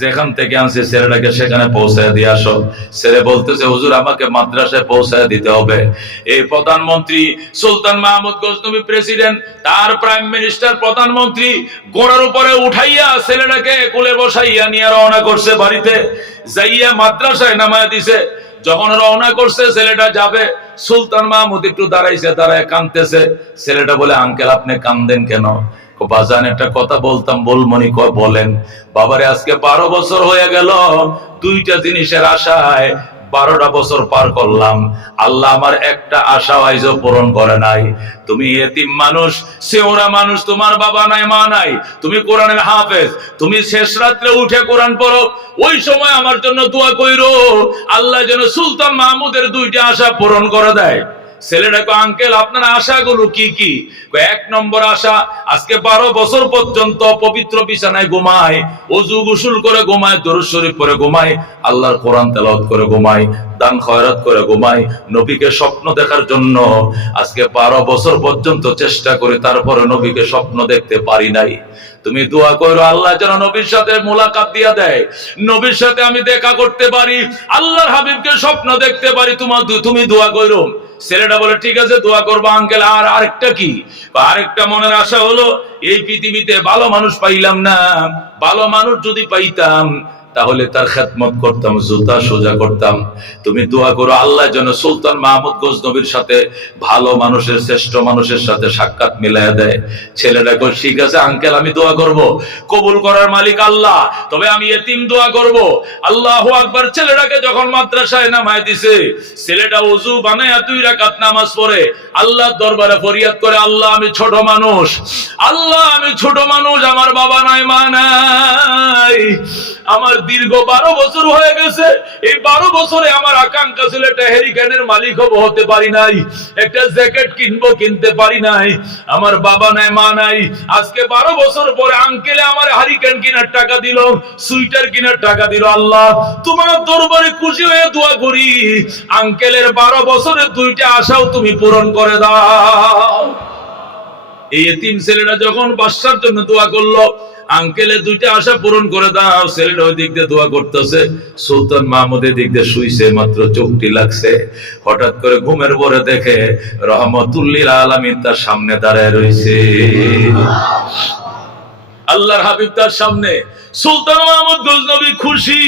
যেখান থেকে আনছে ছেলেটাকে সেখানে পৌঁছায় দিয়ে আসো। ছেলে বলতেছে, হুজুর আমাকে মাদ্রাসায় পৌঁছায় দিতে হবে। এই প্রধানমন্ত্রী সুলতান মাহমুদ গজনবী প্রেসিডেন্ট, তার প্রাইম মিনিস্টার প্রধানমন্ত্রী ঘোড়ার উপরে উঠাইয়া ছেলেটাকে কোলে বসাইয়া নিয়ে রওনা করছে বাড়িতে। যাইয়া মাদ্রাসায় নামায় দিছে। যখন রওনা করছে, ছেলেটা যাবে, সুলতান মাহমুদ একটু দাঁড়াইছে, দাঁড়ায় কাঁদতেছে। ছেলেটা বলে, আঙ্কেল আপনি কান্দেন কেন? বাজান একটা কথা বলতাম, বলমনি? কয় বলেন। বাবারে আজকে 12 বছর হয়ে গেল, 2টা জিনিসের আশায় 12টা বছর পার করলাম। আল্লাহ আমার একটা আশা আইজও পূরণ করে নাই। তুমি এতিম মানুষ, সেওরা মানুষ, তোমার বাবা নাই, মা নাই, তুমি কোরআনের হাফেজ, তুমি শেষ রাত্রে উঠে কোরআন পড়ো। ওই সময় আমার জন্য দোয়া কইরো, আল্লাহ যেন সুলতান মাহমুদের 2টা আশা পূরণ করে দেয়। ছেলেটাকে, আঙ্কেল আপনার আশাগুলো কি কি? 1 নম্বর আশা, আজকে 12 বছর পর্যন্ত পবিত্র বিছানায় ঘুমায়, ওযু গোসল করে ঘুমায়, দরুদ শরীফ পড়ে ঘুমায়, আল্লাহর কোরআন তেলাওয়াত করে ঘুমায়, দান খয়রাত করে ঘুমায়, নবীকে স্বপ্ন দেখার জন্য আজকে 12 বছর পর্যন্ত চেষ্টা করে, তারপরে নবীকে স্বপ্ন দেখতে পারি নাই। তুমি দোয়া করো, আল্লাহ যেন নবীর সাথে মোলাকাত দিয়া দেয়, নবীর সাথে আমি দেখা করতে পারি, আল্লাহর হাবিবকে স্বপ্ন দেখতে পারি। তুমি দোয়া করো। ছেলেটা বলে, ঠিক আছে দোয়া করবো আঙ্কেল। আর আরেকটা কি? আরেকটা মনের আশা হলো, এই পৃথিবীতে ভালো মানুষ পাইলাম না, ভালো মানুষ যদি পাইতাম তাহলে তার খেদমত করতাম, জুতা সোজা করতাম। তুমি দোয়া করো, আল্লাহ যেন সুলতান মাহমুদ গজনবীর সাথে ভালো মানুষের, শ্রেষ্ঠ মানুষের সাথে সাক্ষাৎ মিলাইয়া দেয়। ছেলেটা কই, ঠিক আছে আঙ্কেল আমি দোয়া করব, কবুল করার মালিক আল্লাহ, তবে আমি এতিম দোয়া করব। আল্লাহু আকবার। ছেলেটাকে যখন মাদ্রাসায় নামায় দিছে, ছেলেটা ওযু বানায়া 2 রাকাত নামাজ পড়ে আল্লাহর দরবারে ফরিয়াদ করে, আল্লাহ আমি ছোট মানুষ, আল্লাহ আমি ছোট মানুষ, আমার বাবা নাই, মা নাই, আমার দীর্ঘ 12 বছর হয়ে গেছে। এই 12 বছরে আমার আকাঙ্ক্ষা ছিল একটা হেরিকেনের মালিক হতে পারি নাই, একটা জ্যাকেট কিনবো, কিনতে পারি নাই, আমার বাবা নাই, মা নাই। আজকে 12 বছর পরে আঙ্কেলে আমার হারিকেন কেনার টাকা দিল, সুইটার কেনার টাকা দিল। আল্লাহ তোমার দরবারে খুশি হয়ে দোয়া করি, আঙ্কেলের 12 বছরের 2টা আশাও তুমি পূরণ করে দাও। এই এতিম ছেলেটা যখন বাদশার জন্য দোয়া করলো, আঙ্কেলের 2টা আশা পূরণ করে দাও, ছেলেটা ওই দিক দিয়ে দোয়া করতেছে, সুলতান মাহমুদের দিক দিয়ে শুইছে, মাত্র চোখটি লাগছে। হঠাৎ করে ঘুমের পরে দেখে রহমতুল্লিল আলামিন তার সামনে দাঁড়ায় রয়েছে। আল্লাহর হাবিব তার সামনে। সুলতান মাহমুদ গজনবী খুশি,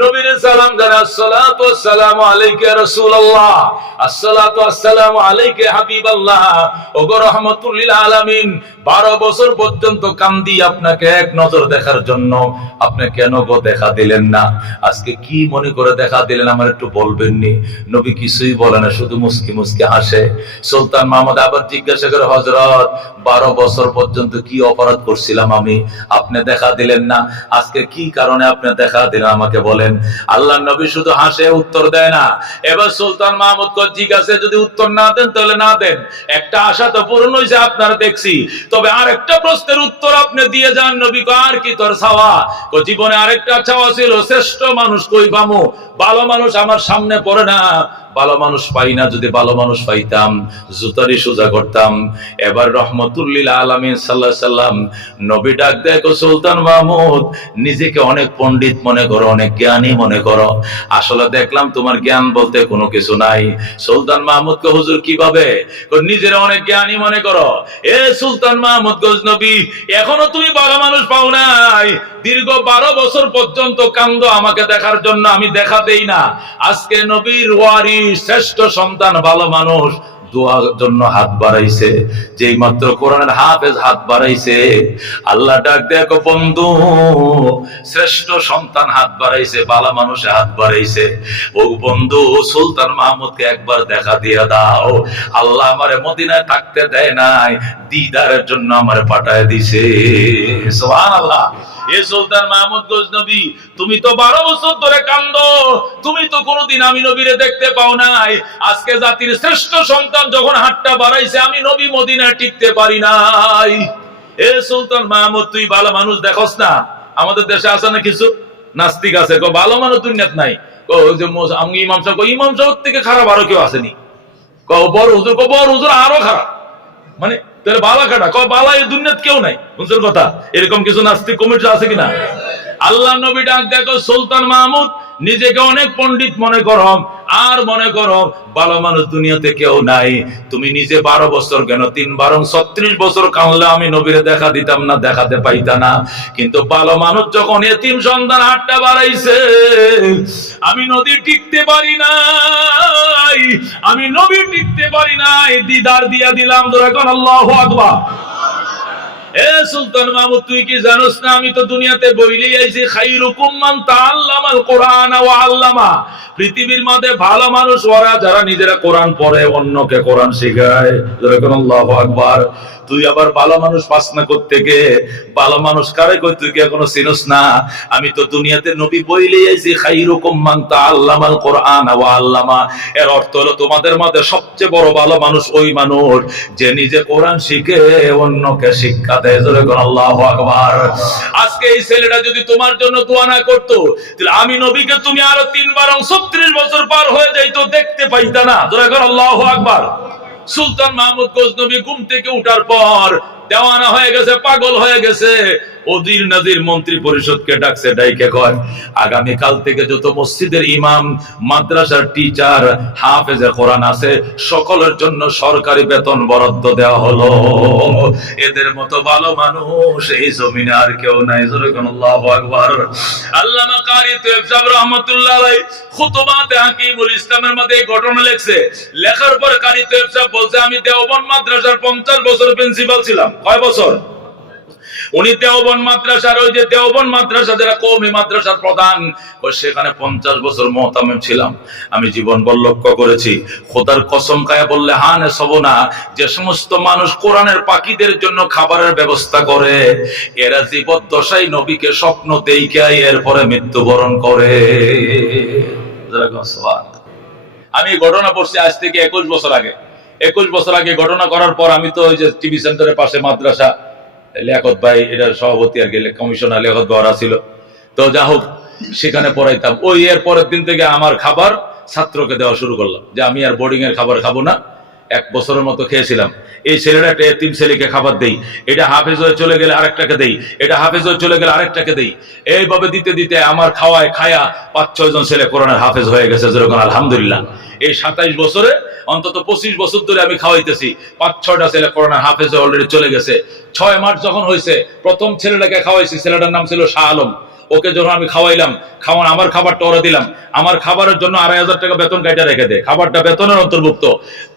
নবীর সালাম জানা, আসসালাতু ওয়াসসালামু আলাইকা ইয়া রাসূলুল্লাহ, আসসালাতু ওয়াসসালামু আলাইকা ইয়া হাবিবাল্লাহ। ওগো রাহমাতুল লিল আলামিন, 12 বছর পর্যন্ত কান্দি আপনাকে এক নজর দেখার জন্য, আপনি কেন গো দেখা দিলেন না? আজকে কি মনে করে দেখা দিলেন আমার একটু বলবেন নি? নবী কিছুই বলে না, শুধু মুস্কি মুস্কি হাসে। সুলতান মাহমুদ আবার জিজ্ঞাসা করে, হযরত 12 বছর পর্যন্ত কি অপরাধ করছিলাম আমি, আপনি দেখা দিলেন না? আজকে কি কারণে আপনি দেখা দিলেন আমাকে বলেন। আল্লাহর নবী শুধু হাসে, উত্তর দেয় না। এবার সুলতান মাহমুদ কয়, ঠিক আছে, যদি উত্তর না দেন তাহলে না দেন, একটা আশা তো পূরণ হয়েছে আপনারা দেখছি, তবে আরেকটা প্রশ্নের উত্তর আপনি দিয়ে যান। নবী কয়, আর কি তোর চাওয়া? জীবনে আরেকটা চাওয়া ছিল, শ্রেষ্ঠ মানুষ কই পামু? ভালো মানুষ আমার সামনে পড়ে না, ভালো মানুষ পাই না, যদি ভালো মানুষ পাইতাম জুতারি সোজা করতাম। এবার রহমতুল লিল আলামিন সাল্লাল্লাহু আলাইহি সাল্লাম নবী ডাক দেয়, সুলতান মাহমুদ, নিজেকে অনেক পণ্ডিত মনে করো, অনেক জ্ঞানী মনে করো, আসলে দেখলাম তোমার জ্ঞান বলতে কোনো কিছু নাই। সুলতান মাহমুদকে, হুজুর কিভাবে? নিজের অনেক জ্ঞানী মনে করো। এ সুলতান মাহমুদ গজনবী, এখনো তুমি ভালো মানুষ পাও নাই, দীর্ঘ 12 বছর পর্যন্ত কান্দো আমাকে দেখার জন্য, আমি দেখা দেই না। আজকে নবীর ওয়ারিস শ্রেষ্ঠ সন্তান ভালো মানুষ দোয়ার জন্য হাত বাড়াইছে, যেই মাত্র কোরআনের হাফেজ হাত বাড়াইছে, আল্লাহ ডাক দেখো, বন্ধু শ্রেষ্ঠ সন্তান হাত বাড়াইছে, ভালো মানুষে হাত বাড়াইছে, ও বন্ধু সুলতান মাহমুদকে একবার দেখা দিয়ে দাও। আল্লাহ আমারে মদিনায় থাকতে দেয় নাই, দিদারের জন্য আমারে পাঠায় দিছে। সুবহানাল্লাহ। এ সুলতান মাহমুদ গজনবী, তুমি তো 12 বছর ধরে কান্দো, তুমি তো কোনোদিন আমি নবীরে দেখতে পাও নাই। আজকে জাতির শ্রেষ্ঠ সন্তান যখন হাতটা বাড়াইছে, আমি নবী মদিনায় টিকতে পারি নাই। এ সুলতান মাহমুদ, তুই ভালো মানুষ দেখোস না? আমাদের দেশে আছে না কিছু নাস্তিক আছে, ভালো মানুষ দুনিয়াত নাই। আমি ইমাম সাহেব, ইমাম সাহেব থেকে খারাপ আরো কেউ আসেনি? বড় হুজুর, বড় হুজুর আরো খারাপ, মানে তাহলে বালা কাটা, বালা এই দুনিয়াত কেউ নাই। বুঝছেন কথা? এরকম কিছু নাস্তিক কমিটি আছে কিনা? আল্লাহ নবী ডাক দেখো, সুলতান মাহমুদ, নিজেকে অনেক পণ্ডিত মনে করো, আর মনে করো ভালো মানুষ দুনিয়াতে কেউ নাই। তুমি নিজে 12 বছর কেন, 3 বরং 36 বছর কাঁদলে আমি নবীরে দেখা দিতাম না, দেখাতে পাইতা না। কিন্তু ভালো মানুষ যখন এতিম সন্তান হাতটা বাড়াইছে, আমি নদী টিকতে পারি নাই, আমি নবী টিকতে পারি নাই, দিদার দিয়া দিলাম। এখন আল্লাহু আকবার। এ সুলতান মাহমুদ, তুই কি জানোস না, আমি তো দুনিয়াতে বইলেই আইছি, খায়রুকুম মান তাআল্লামাল কুরআন ওয়া আল্লামা। পৃথিবীর মধ্যে ভালো মানুষ ওরা যারা নিজেরা কোরআন পড়ে, অন্যকে কোরআন শেখায়। এখন আল্লাহু আকবার। তুই আবার ভালো মানুষ পাস না কোত্থেকে? ভালো মানুষ কারে কই, তুই কি এখনো চিনোস না? আমি তো দুনিয়াতে নবী বইলেই আইছি, খায়রুকুম মান তাআল্লামাল কুরআন ওয়া আল্লামা। এর অর্থ হলো তোমাদের মধ্যে সবচেয়ে বড় ভালো মানুষ ওই মানুষ যে নিজে কোরআন শিখে অন্যকে শিক্ষা দেয়। এখন আল্লাহু আকবার। আজকে এই ছেলেটা যদি তোমার জন্য দোয়া না করতো, তাহলে আমি নবীকে তুমি আরো 3 বরং 36 বছর পার হয়ে যাইতো, দেখতে পাইতা না। এখন আল্লাহু আকবার। সুলতান মাহমুদ গজনবী ঘুম থেকে উঠার পর দেওয়ানা হয়ে গেছে, পাগল হয়ে গেছে। ওজির নাজির মন্ত্রী পরিষদকে ডাকছে, ডাইকে কয়, আগামী কাল থেকে যত মসজিদের ইমাম, মাদ্রাসার টিচার, হাফেজে কোরআন আছে, সকলের জন্য সরকারি বেতন বরাদ্দ দেওয়া হলো। এদের মতো ভালো মানুষ এই জমিনে আর কেউ নাই। আল্লাহু আকবার। আল্লামা কারি তৈয়ব সাহেব রাহমাতুল্লাহ আলাইহি খুতবাতে হাকিমুল ইসলামের মধ্যে এই ঘটনা লিখছে। লেখার পর কারি তৈয়ব সাহেব বলছে, আমি দেওবন্দ মাদ্রাসার 50 বছর প্রিন্সিপাল ছিলাম। কয় বছর? উনি দেওবন্দ মাদ্রাসার, ওই যে দেওবন্দ মাদ্রাসা যারা কওমি মাদ্রাসার প্রধান, সেখানে 50 বছর মুহতামিম ছিলাম। আমি জীবনভর লক্ষ্য করেছি, খোদার কসম খায়া বললে হানে সব না, যে সমস্ত মানুষ কোরআনের পাখিদের জন্য খাবারের ব্যবস্থা করে, এরা জীবদ্দশায় নবীকে স্বপ্ন দেখায় এরপরে মৃত্যুবরণ করে। আমি ঘটনা পড়ছি আজ থেকে 21 বছর আগে। 21 বছর আগে ঘটনা করার পর আমি তো ওই যে টিভি সেন্টারের পাশে মাদ্রাসা, লিয়াকত ভাই এটার সভাপতি আর কি, কমিশনার লিয়াকত ভাই ছিল। তো যা হোক, সেখানে পড়াইতাম। ওই এর পরের দিন থেকে আমার খাবার ছাত্রকে দেওয়া শুরু করলাম, যে আমি আর বোর্ডিং এর খাবার খাবো না, 1 বছরের মতো খেয়েছিলাম। এই ছেলেটা একটা এতিম ছেলেকে খাবার দেই, এটা হাফেজ হয়ে চলে গেলে আরেকটাকে দেই, এটা হাফেজ হয়ে চলে গেলে আরেকটাকে দেই। এইভাবে দিতে দিতে আমার খায়া 5-6 জন ছেলে কোরআনের হাফেজ হয়ে গেছে, যেরকম আলহামদুলিল্লাহ। এই 27 বছরে অন্তত 25 বছর ধরে আমি খাওয়াইতেছি, 5-6টা ছেলে কোরআনের হাফেজ হয়ে অলরেডি চলে গেছে। 6 মাস যখন হয়েছে, প্রথম ছেলেটাকে খাওয়াইছি, ছেলেটার নাম ছিল শাহ আলম। ওকে যখন আমি খাওয়াইলাম, আমার খাবারটা ওরা দিলাম, আমার খাবারের জন্য 2,500 টাকা বেতন কাইটা রেখে দে, খাবারটা বেতনের অন্তর্ভুক্ত।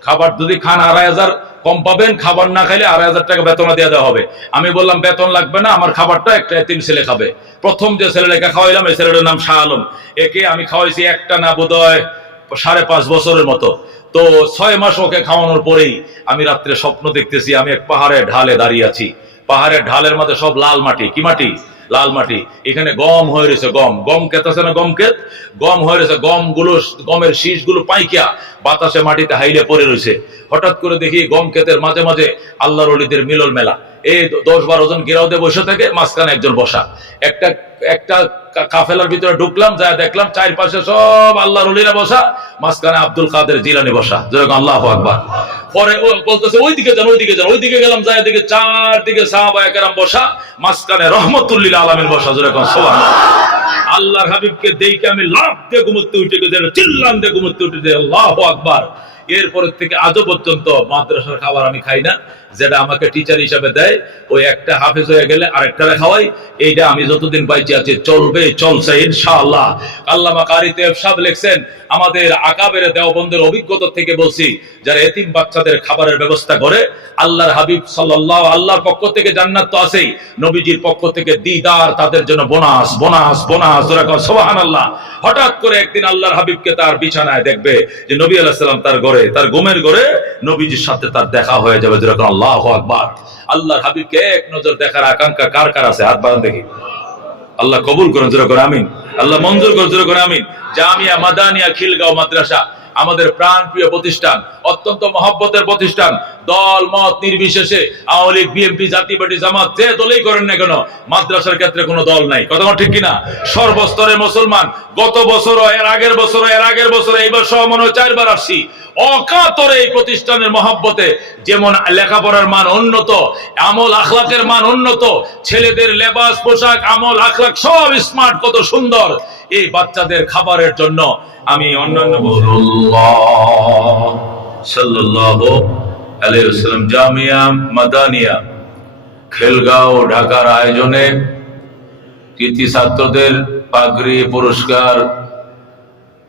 খাবার যদি খান 2,500 কম পাবেন, খাবার না খাইলে 2,500 টাকা বেতন দিয়ে দেওয়া হবে। আমি বললাম বেতন লাগবে না, আমার খাবারটা একটা এতিম ছেলে খাবে। প্রথম যে ছেলেটাকে খাওয়াইলাম, এই ছেলেটার নাম শাহ আলম। একে আমি খাওয়াইছি একটা না বোধহয় 5.5 বছরের মতো। তো 6 মাস ওকে খাওয়ানোর পরেই আমি রাত্রে স্বপ্ন দেখতেছি, আমি এক পাহাড়ের ঢালে দাঁড়িয়ে আছি। পাহাড়ের ঢালের মধ্যে সব লাল মাটি। কি মাটি? লাল মাটি। এখানে গম হয়ে রয়েছে, গম ক্ষেত আছে না, গম হয়ে রয়েছে। গমের শীষ গুলো পাইকিয়া বাতাসে মাটিতে হাইলে পড়ে রয়েছে। হঠাৎ করে দেখি গম ক্ষেতের মাঝে মাঝে আল্লাহর ওলিদের মিলন মেলা। এই 10-12 জন গেরাউদে বসে থাকে, মাঝখানে একজন বসা। একটা কাফেলার ভিতরে ঢুকলাম, যা দেখলাম চারপাশে সব আল্লাহর ওলিরা বসা, মাঝখানে আব্দুল কাদের জিলানী বসা, যেরকম আল্লাহু আকবার। পরে ও বলতেছে ওইদিকে যান, ওইদিকে গেলাম, যায় দেখে চারদিকে সাহাবায়ে কেরাম বসা, মাঝখানে রহমতুল লিল আলামিন বসা, যেরকম সুবহানাল্লাহ। আল্লাহর হাবিবকে দেখে আমি লাফ দিয়ে ঘুমোতে উঠে গেছি, চিল্লাম দিয়ে ঘুমোতে উঠে, আল্লাহু আকবার। এরপরের থেকে আজও পর্যন্ত মাদ্রাসার খাবার আমি খাই না, যেটা আমাকে টিচার হিসাবে দেয়। ওই একটা হাফেজ হয়ে গেলে আরেকটারে খাওয়াই। এইটা আমি যতদিন বাইচে আছি চলছে ইনশাআল্লাহ। আল্লামা কারি তেব সাহেব লিখছেন, আমাদের আকাবের দেওবন্দের অভিজ্ঞতা থেকে বলছি, যারা এতিম বাচ্চাদের খাবারের ব্যবস্থা করে, আল্লাহর হাবিব সাল্লাল্লাহু, আল্লাহর পক্ষ থেকে জান্নাত তো আছেই, নবীজির পক্ষ থেকে দিদার, তাদের জন্য বোনাস। সুবহানাল্লাহ। হঠাৎ করে একদিন আল্লাহর হাবিবকে তার বিছানায় দেখবে যে নবী আলাইহিস সালাম তার ঘরে, তার ঘুমের ঘরে নবীজির সাথে তার দেখা হয়ে যাবে, যেরকম আল্লাহু আকবার। আল্লাহর হাবিবকে এক নজর দেখার আকাঙ্ক্ষা কার কার আছে? হাত বাড়ান দেখি। আল্লাহ কবুল করেন, যেরকম আমিন। আল্লাহ মঞ্জুর করেন, যেরকম আমিন। জামিয়া মাদানিয়া খিলগাঁও মাদ্রাসা আমাদের প্রাণ প্রিয় প্রতিষ্ঠান, অত্যন্ত মহব্বতের প্রতিষ্ঠান। দল মত নির্বিশেষে আওয়ামী লীগ, বিএনপি, জাতীয় পার্টি, জামাত, যে দলেই করেন না কেন, মাদ্রাসার ক্ষেত্রে কোনো দল নাই। কথা ঠিক কিনা? সর্বস্তরের মুসলমান। গত বছর, এর আগের বছর, এই বছর মনে হয় 4 বার আসছি। অকাতরে এই প্রতিষ্ঠানের মহব্বতে, যেমন লেখাপড়ার মান উন্নত, আমল আখলাকের মান উন্নত, ছেলেদের লেবাস পোশাক, আমল আখলাক সব স্মার্ট, কত সুন্দর। এই বাচ্চাদের খাবারের জন্য আমি অন্যান্য সাল্লাল্লাহু আলাইহি ওয়াসাল্লাম জামিয়া মাদানিয়া খিলগাঁও ঢাকার আয়োজনে কৃতি ছাত্রদের পাগড়ি পুরস্কার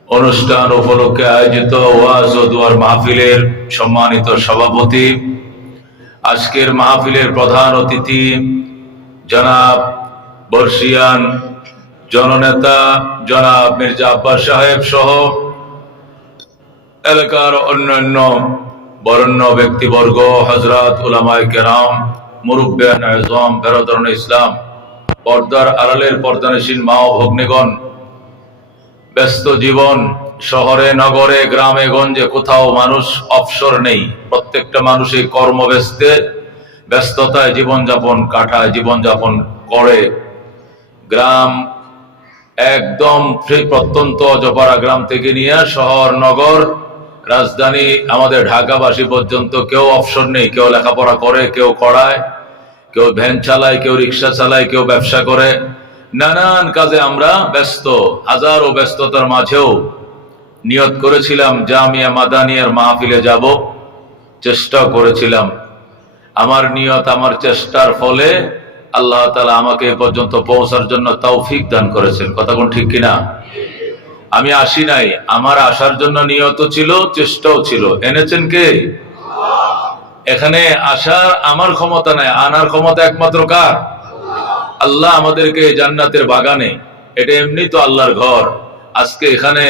অনুষ্ঠান উপলক্ষে আয়োজিত ওয়াজ ও দুয়ার মাহফিলের সম্মানিত সভাপতি, আজকের মাহফিলের প্রধান অতিথি জনাব বর্ষিয়ান জননেতা জনাব মির্জা আব্বাস সাহেব সহ এলাকার অন্যান্য বরেণ্য ব্যক্তিবর্গ, হযরত উলামায়ে কেরাম, মুরব্বিয়ান আযম, বেরাদরান ইসলাম, পর্দার আড়ালের পর্দানশীল মা ও ভগ্নীগণ, ব্যস্ত জীবন, শহরে নগরে গ্রামে গঞ্জে কোথাও মানুষ অবসর নেই। প্রত্যেকটা মানুষই ব্যস্ততায় জীবনযাপন কাটায়, জীবনযাপন করে। গ্রাম একদম প্রত্যন্ত অজপাড়া গ্রাম থেকে নিয়ে শহর নগর রাজধানী আমাদের ঢাকাবাসী পর্যন্ত কেউ অবসর নেই। কেউ লেখাপড়া করে, কেউ পড়ায়, কেউ ভ্যান চালায়, কেউ রিক্সা চালায়, কেউ ব্যবসা করে। নানান কাজে আমরা ব্যস্ত। হাজারো ব্যস্ততার মাঝেও নিয়ত করেছিলাম জামিয়া মাদানিয়ার মাহফিলে যাব, চেষ্টা করেছিলাম। আমার নিয়ত, আমার চেষ্টার ফলে আল্লাহ তাআলা আমাকে এ পর্যন্ত পৌঁছার জন্য তৌফিক দান করেছেন। কথা কোন ঠিক কিনা? আমি আসি নাই, আমার আসার জন্য নিয়ত ছিল, চেষ্টাও ছিল। এনেছেন কে? এখানে আসার আমার ক্ষমতা নাই, আনার ক্ষমতা একমাত্র কার? আল্লাহ আমাদেরকে জান্নাতের বাগানে, এটা এমনি তো আল্লাহর ঘর। আজকে এখানে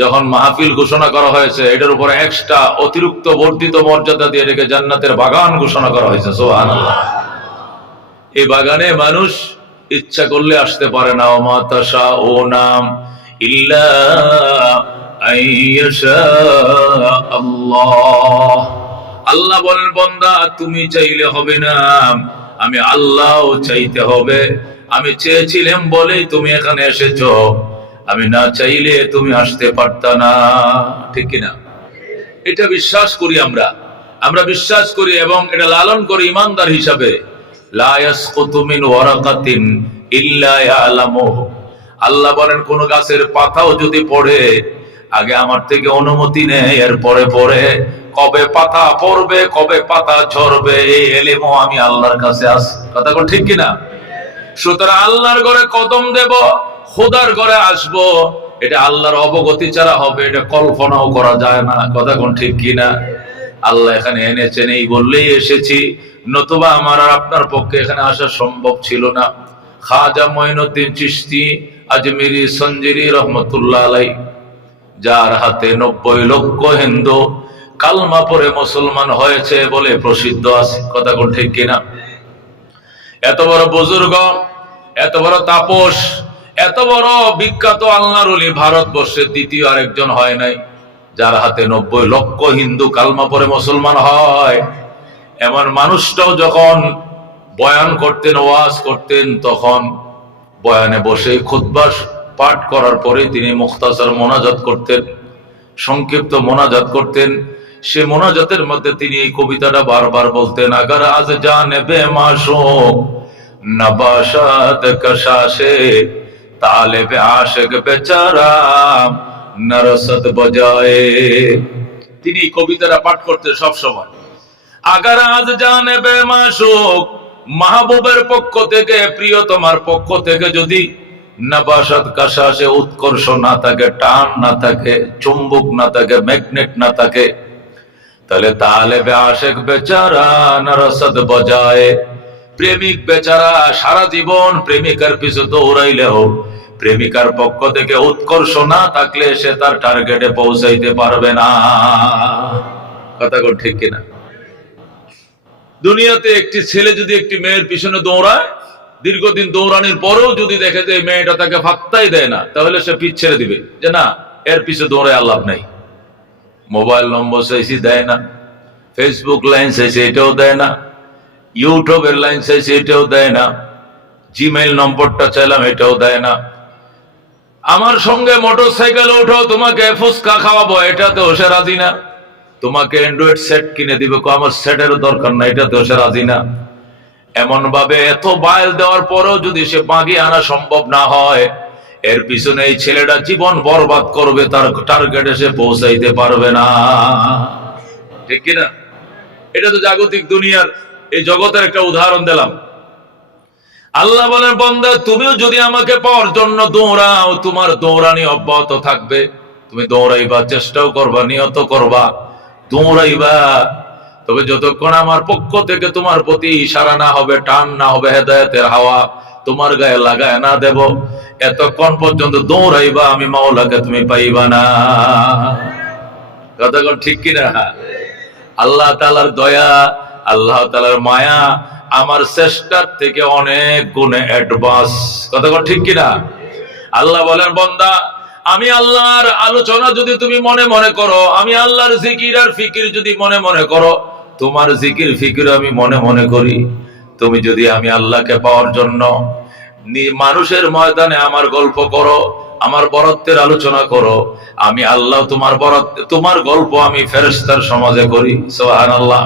যখন মাহফিল ঘোষণা করা হয়েছে, এটার উপরে এক্সট্রা অতিরিক্ত বর্ধিত মর্যাদা দিয়ে এটাকে জান্নাতের বাগান ঘোষণা করা হয়েছে। সুবহানাল্লাহ। এই বাগানে মানুষ ইচ্ছা করলে আসতে পারে না। ওমা তাশাউনা ইল্লা আইয়াশা আল্লাহ। আল্লাহ বলেন, বান্দা তুমি চাইলে হবে না, আমি আল্লাহও চাইতে হবে। আমি চেয়েছিলাম বলেই তুমি এখানে এসেছো, আমি না চাইলে তুমি আসতে পারতা না। ঠিক কিনা? এটা বিশ্বাস করি আমরা। আমরা বিশ্বাস করি এবং এটা লালন করি ইমানদার হিসাবে, লা ইয়াসকুতু মিন ওয়ারাকাতিন ইল্লা ইয়ালামুহু। আল্লাহ বলেন কোন গাছের পাতাও যদি পড়ে আগে আমার থেকে অনুমতি নেই, এরপরে পড়ে কবে পাতা পড়বে কবে পাতা ঝরবে এই এলেমও আমি আল্লাহর কাছে আছে। কথা কোন ঠিক কিনা? সুতরাং আল্লাহর ঘরে কদম দেব, খোদার ঘরে আসবো, এটা আল্লাহর অবগতি ছাড়া হবে, এটা কল্পনাও করা যায় না। কথা কোন ঠিক কিনা? আল্লাহ এখানে এনেছেন এই বললেই এসেছি, নতুবা আমার আর আপনার পক্ষে এখানে আসা সম্ভব ছিল না। খাজা মঈনুদ্দিন চিশতি আজমিরি সঞ্জিরি রহমতুল্লাহ আলাই, যার হাতে 90 লক্ষ হিন্দু কালমা পড়ে মুসলমান হয়েছে বলে প্রসিদ্ধ আছে। কথা কোন ঠিক কিনা? এত বড় বুজুর্গ, এত বড় তাপস, এত বড় বিখ্যাত আল্লাহর ওলি ভারতবর্ষের দ্বিতীয় আরেকজন হয় নাই, যার হাতে 90 লক্ষ হিন্দু কালমা পড়ে মুসলমান হয়। এমন মানুষটাও যখন বয়ান করতেন, ওয়াজ করতেন, তখন বয়ানে বসে খুতবা পাঠ করার পরে তিনি মুখতাসার মোনাজাত করতেন, সংক্ষিপ্ত মোনাজাত করতেন। সে মোনাজাতের মধ্যে তিনি এই কবিতাটা বারবার বলতেন, আগার আজ জানে বেমাশোক নবাশাত কশাশে তালেবে আশিক বেচারা নরসত বজায়ে। তিনি এই কবিতাটা পাঠ করতেন সব সময়। আগার আজ জানে বেমাশোক, মাহবুবের পক্ষ থেকে, প্রিয়তমার পক্ষ থেকে যদি নবাশাত কশাশে উৎকর্ষ না থাকে, টান না থাকে, চুম্বক না থাকে, ম্যাগনেট না থাকে, তাহলে তালেবে আশিক বেচারা নরসত বজায়ে, প্রেমিক বেচারা সারা জীবন প্রেমিকার পিছু দৌড়াইলেও প্রেমিকার পক্ষ থেকে উৎকর্ষ না থাকলে সে তার টার্গেটে পৌঁছাইতে পারবে না। কথা কোন ঠিক কিনা? দুনিয়াতে একটি ছেলে যদি একটি মেয়ের পিছনে দৌড়ায়, দীর্ঘদিন দৌড়ানোর পরেও যদি দেখে যে মেয়েটা তাকে ফাত্তাই দেয় না, তাহলে সে পিছ ছেড়ে দিবে, যে না এর পিছনে দৌড়ায় আর লাভ নাই। মোবাইল নম্বর চাইছি দেয় না, ফেসবুক লাইন চাইছে এটাও দেয় না, ইউটিউবের লাইন চাইছে এটাও দেয় না, জিমেইল নম্বরটা চাইলাম এটাও দেয় না। আমার সঙ্গে মোটর সাইকেলে উঠো, তোমাকে ফুচকা খাওয়াবো, এটাতেও সে রাজি না। তোমাকে অ্যান্ড্রয়েড সেট কিনে দিবে, আমার সেটেরও দরকার না, এটাতেও সে রাজি না। এমন ভাবে এত বাইল দেওয়ার পরেও যদি সে বাগিয়ে আনা সম্ভব না হয়, এর পিছনে এই ছেলেটা জীবন বরবাদ করবে, তার টার্গেটে সে পৌঁছাইতে পারবে না। ঠিক কিনা? এটা তো জাগতিক দুনিয়ার এই জগতের একটা উদাহরণ দিলাম। আল্লাহ বলেন, বান্দা তুমিও যদি আমাকে পাওয়ার জন্য দৌড়াও, তোমার দৌড়ানি অব্যাহত থাকবে। তুমি দৌড়াইবা, চেষ্টাও করবা, নিয়ত করবা, দৌড়াইবা, তবে যতক্ষণ আমার পক্ষ থেকে তোমার প্রতি ইশারা না হবে, টান না হবে, হেদায়েতের হাওয়া তোমার গায়ে লাগায় না দেব, এতক্ষণ পর্যন্ত দৌড়াইবা, আমি মাওলাকে তুমি পাইবা না। কতক্ষণ ঠিক কিনা? আল্লাহ তাআলার দয়া, আল্লাহ তাআলার মায়া আমার চেষ্টার থেকে অনেক গুণে অ্যাডভান্স। কতক্ষণ ঠিক কিনা? আল্লাহ বলেন, বান্দা আমি আল্লাহর আলোচনা যদি তুমি মনে মনে করো, আমি আল্লাহর জিকির আর ফিকির যদি মনে মনে করো, তোমার জিকির ফিকির আমি মনে মনে করি, তুমি যদি আমি আল্লাহকে পাওয়ার জন্য মানুষের ময়দানে আমার গল্প করো, আমার বরত্বের আলোচনা করো, আমি আল্লাহ তোমার গল্প আমি ফেরেশতার সমাজে করি। সুবহানাল্লাহ।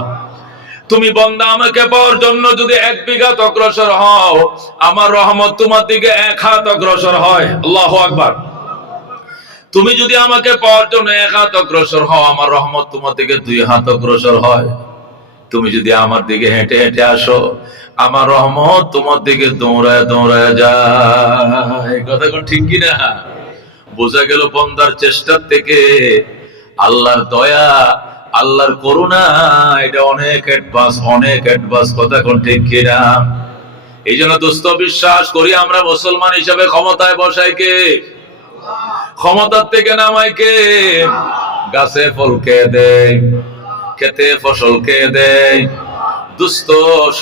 তুমি বান্দা আমাকে পাওয়ার জন্য যদি 1 বিঘা অগ্রসর হও, আমার রহমত তোমার দিকে 1 হাত অগ্রসর হয়। আল্লাহু আকবার। তুমি যদি আমাকে পাওয়ার জন্য 1 হাত অগ্রসর হও, আমার রহমত তোমার দিকে 2 হাত অগ্রসর হয়। তুমি যদি আমার দিকে হেঁটে হেঁটে আসো, আমার রহমত তোমার দিকে দৌড়ায় দৌড়ায় যায়। কথা কোন ঠিক কিনা? বোঝা গেল বান্দার চেষ্টার থেকে আল্লাহর দয়া, আল্লাহর করুণা এটা অনেক অ্যাডভান্স, অনেক অ্যাডভান্স। কথা কোন ঠিক কিনা? এই জন্য দোস্ত বিশ্বাস করি আমরা মুসলমান হিসাবে ক্ষমতায় বসাই কে? ক্ষমতার থেকে নামাই কে? গাছে ফল কে দেয়, খেতে ফসল কে দেয়, দুস্থ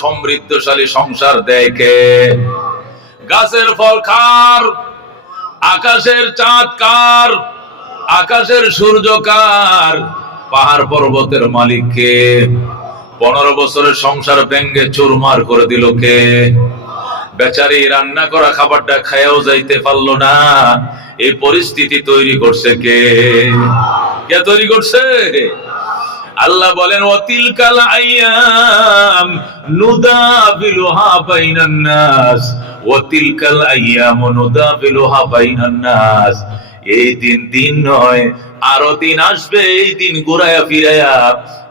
সমৃদ্ধশালী সংসার দেয় কে? গাছের ফল কার? আকাশের চাঁদ কার? আকাশের সূর্য কার? পাহাড় পর্বতের মালিক কে? 15 বছরের সংসার ভেঙ্গে চুরমার করে দিল কে? বেচারি রান্না করা খাবারটা খায়াও যাইতে পারলো না, এই পরিস্থিতি তৈরি করছে কে? কে তৈরি করছে? আল্লাহ বলেন ওয়াতিলকাল আইয়াম নুদাবিলুহা বাইনান নাস, ওয়াতিলকাল আইয়াম নুদাবিলুহা বাইনান নাস। এই দিন দিন নয়, আরো দিন আসবে, এই দিন ঘুরায়া ফিরাইয়া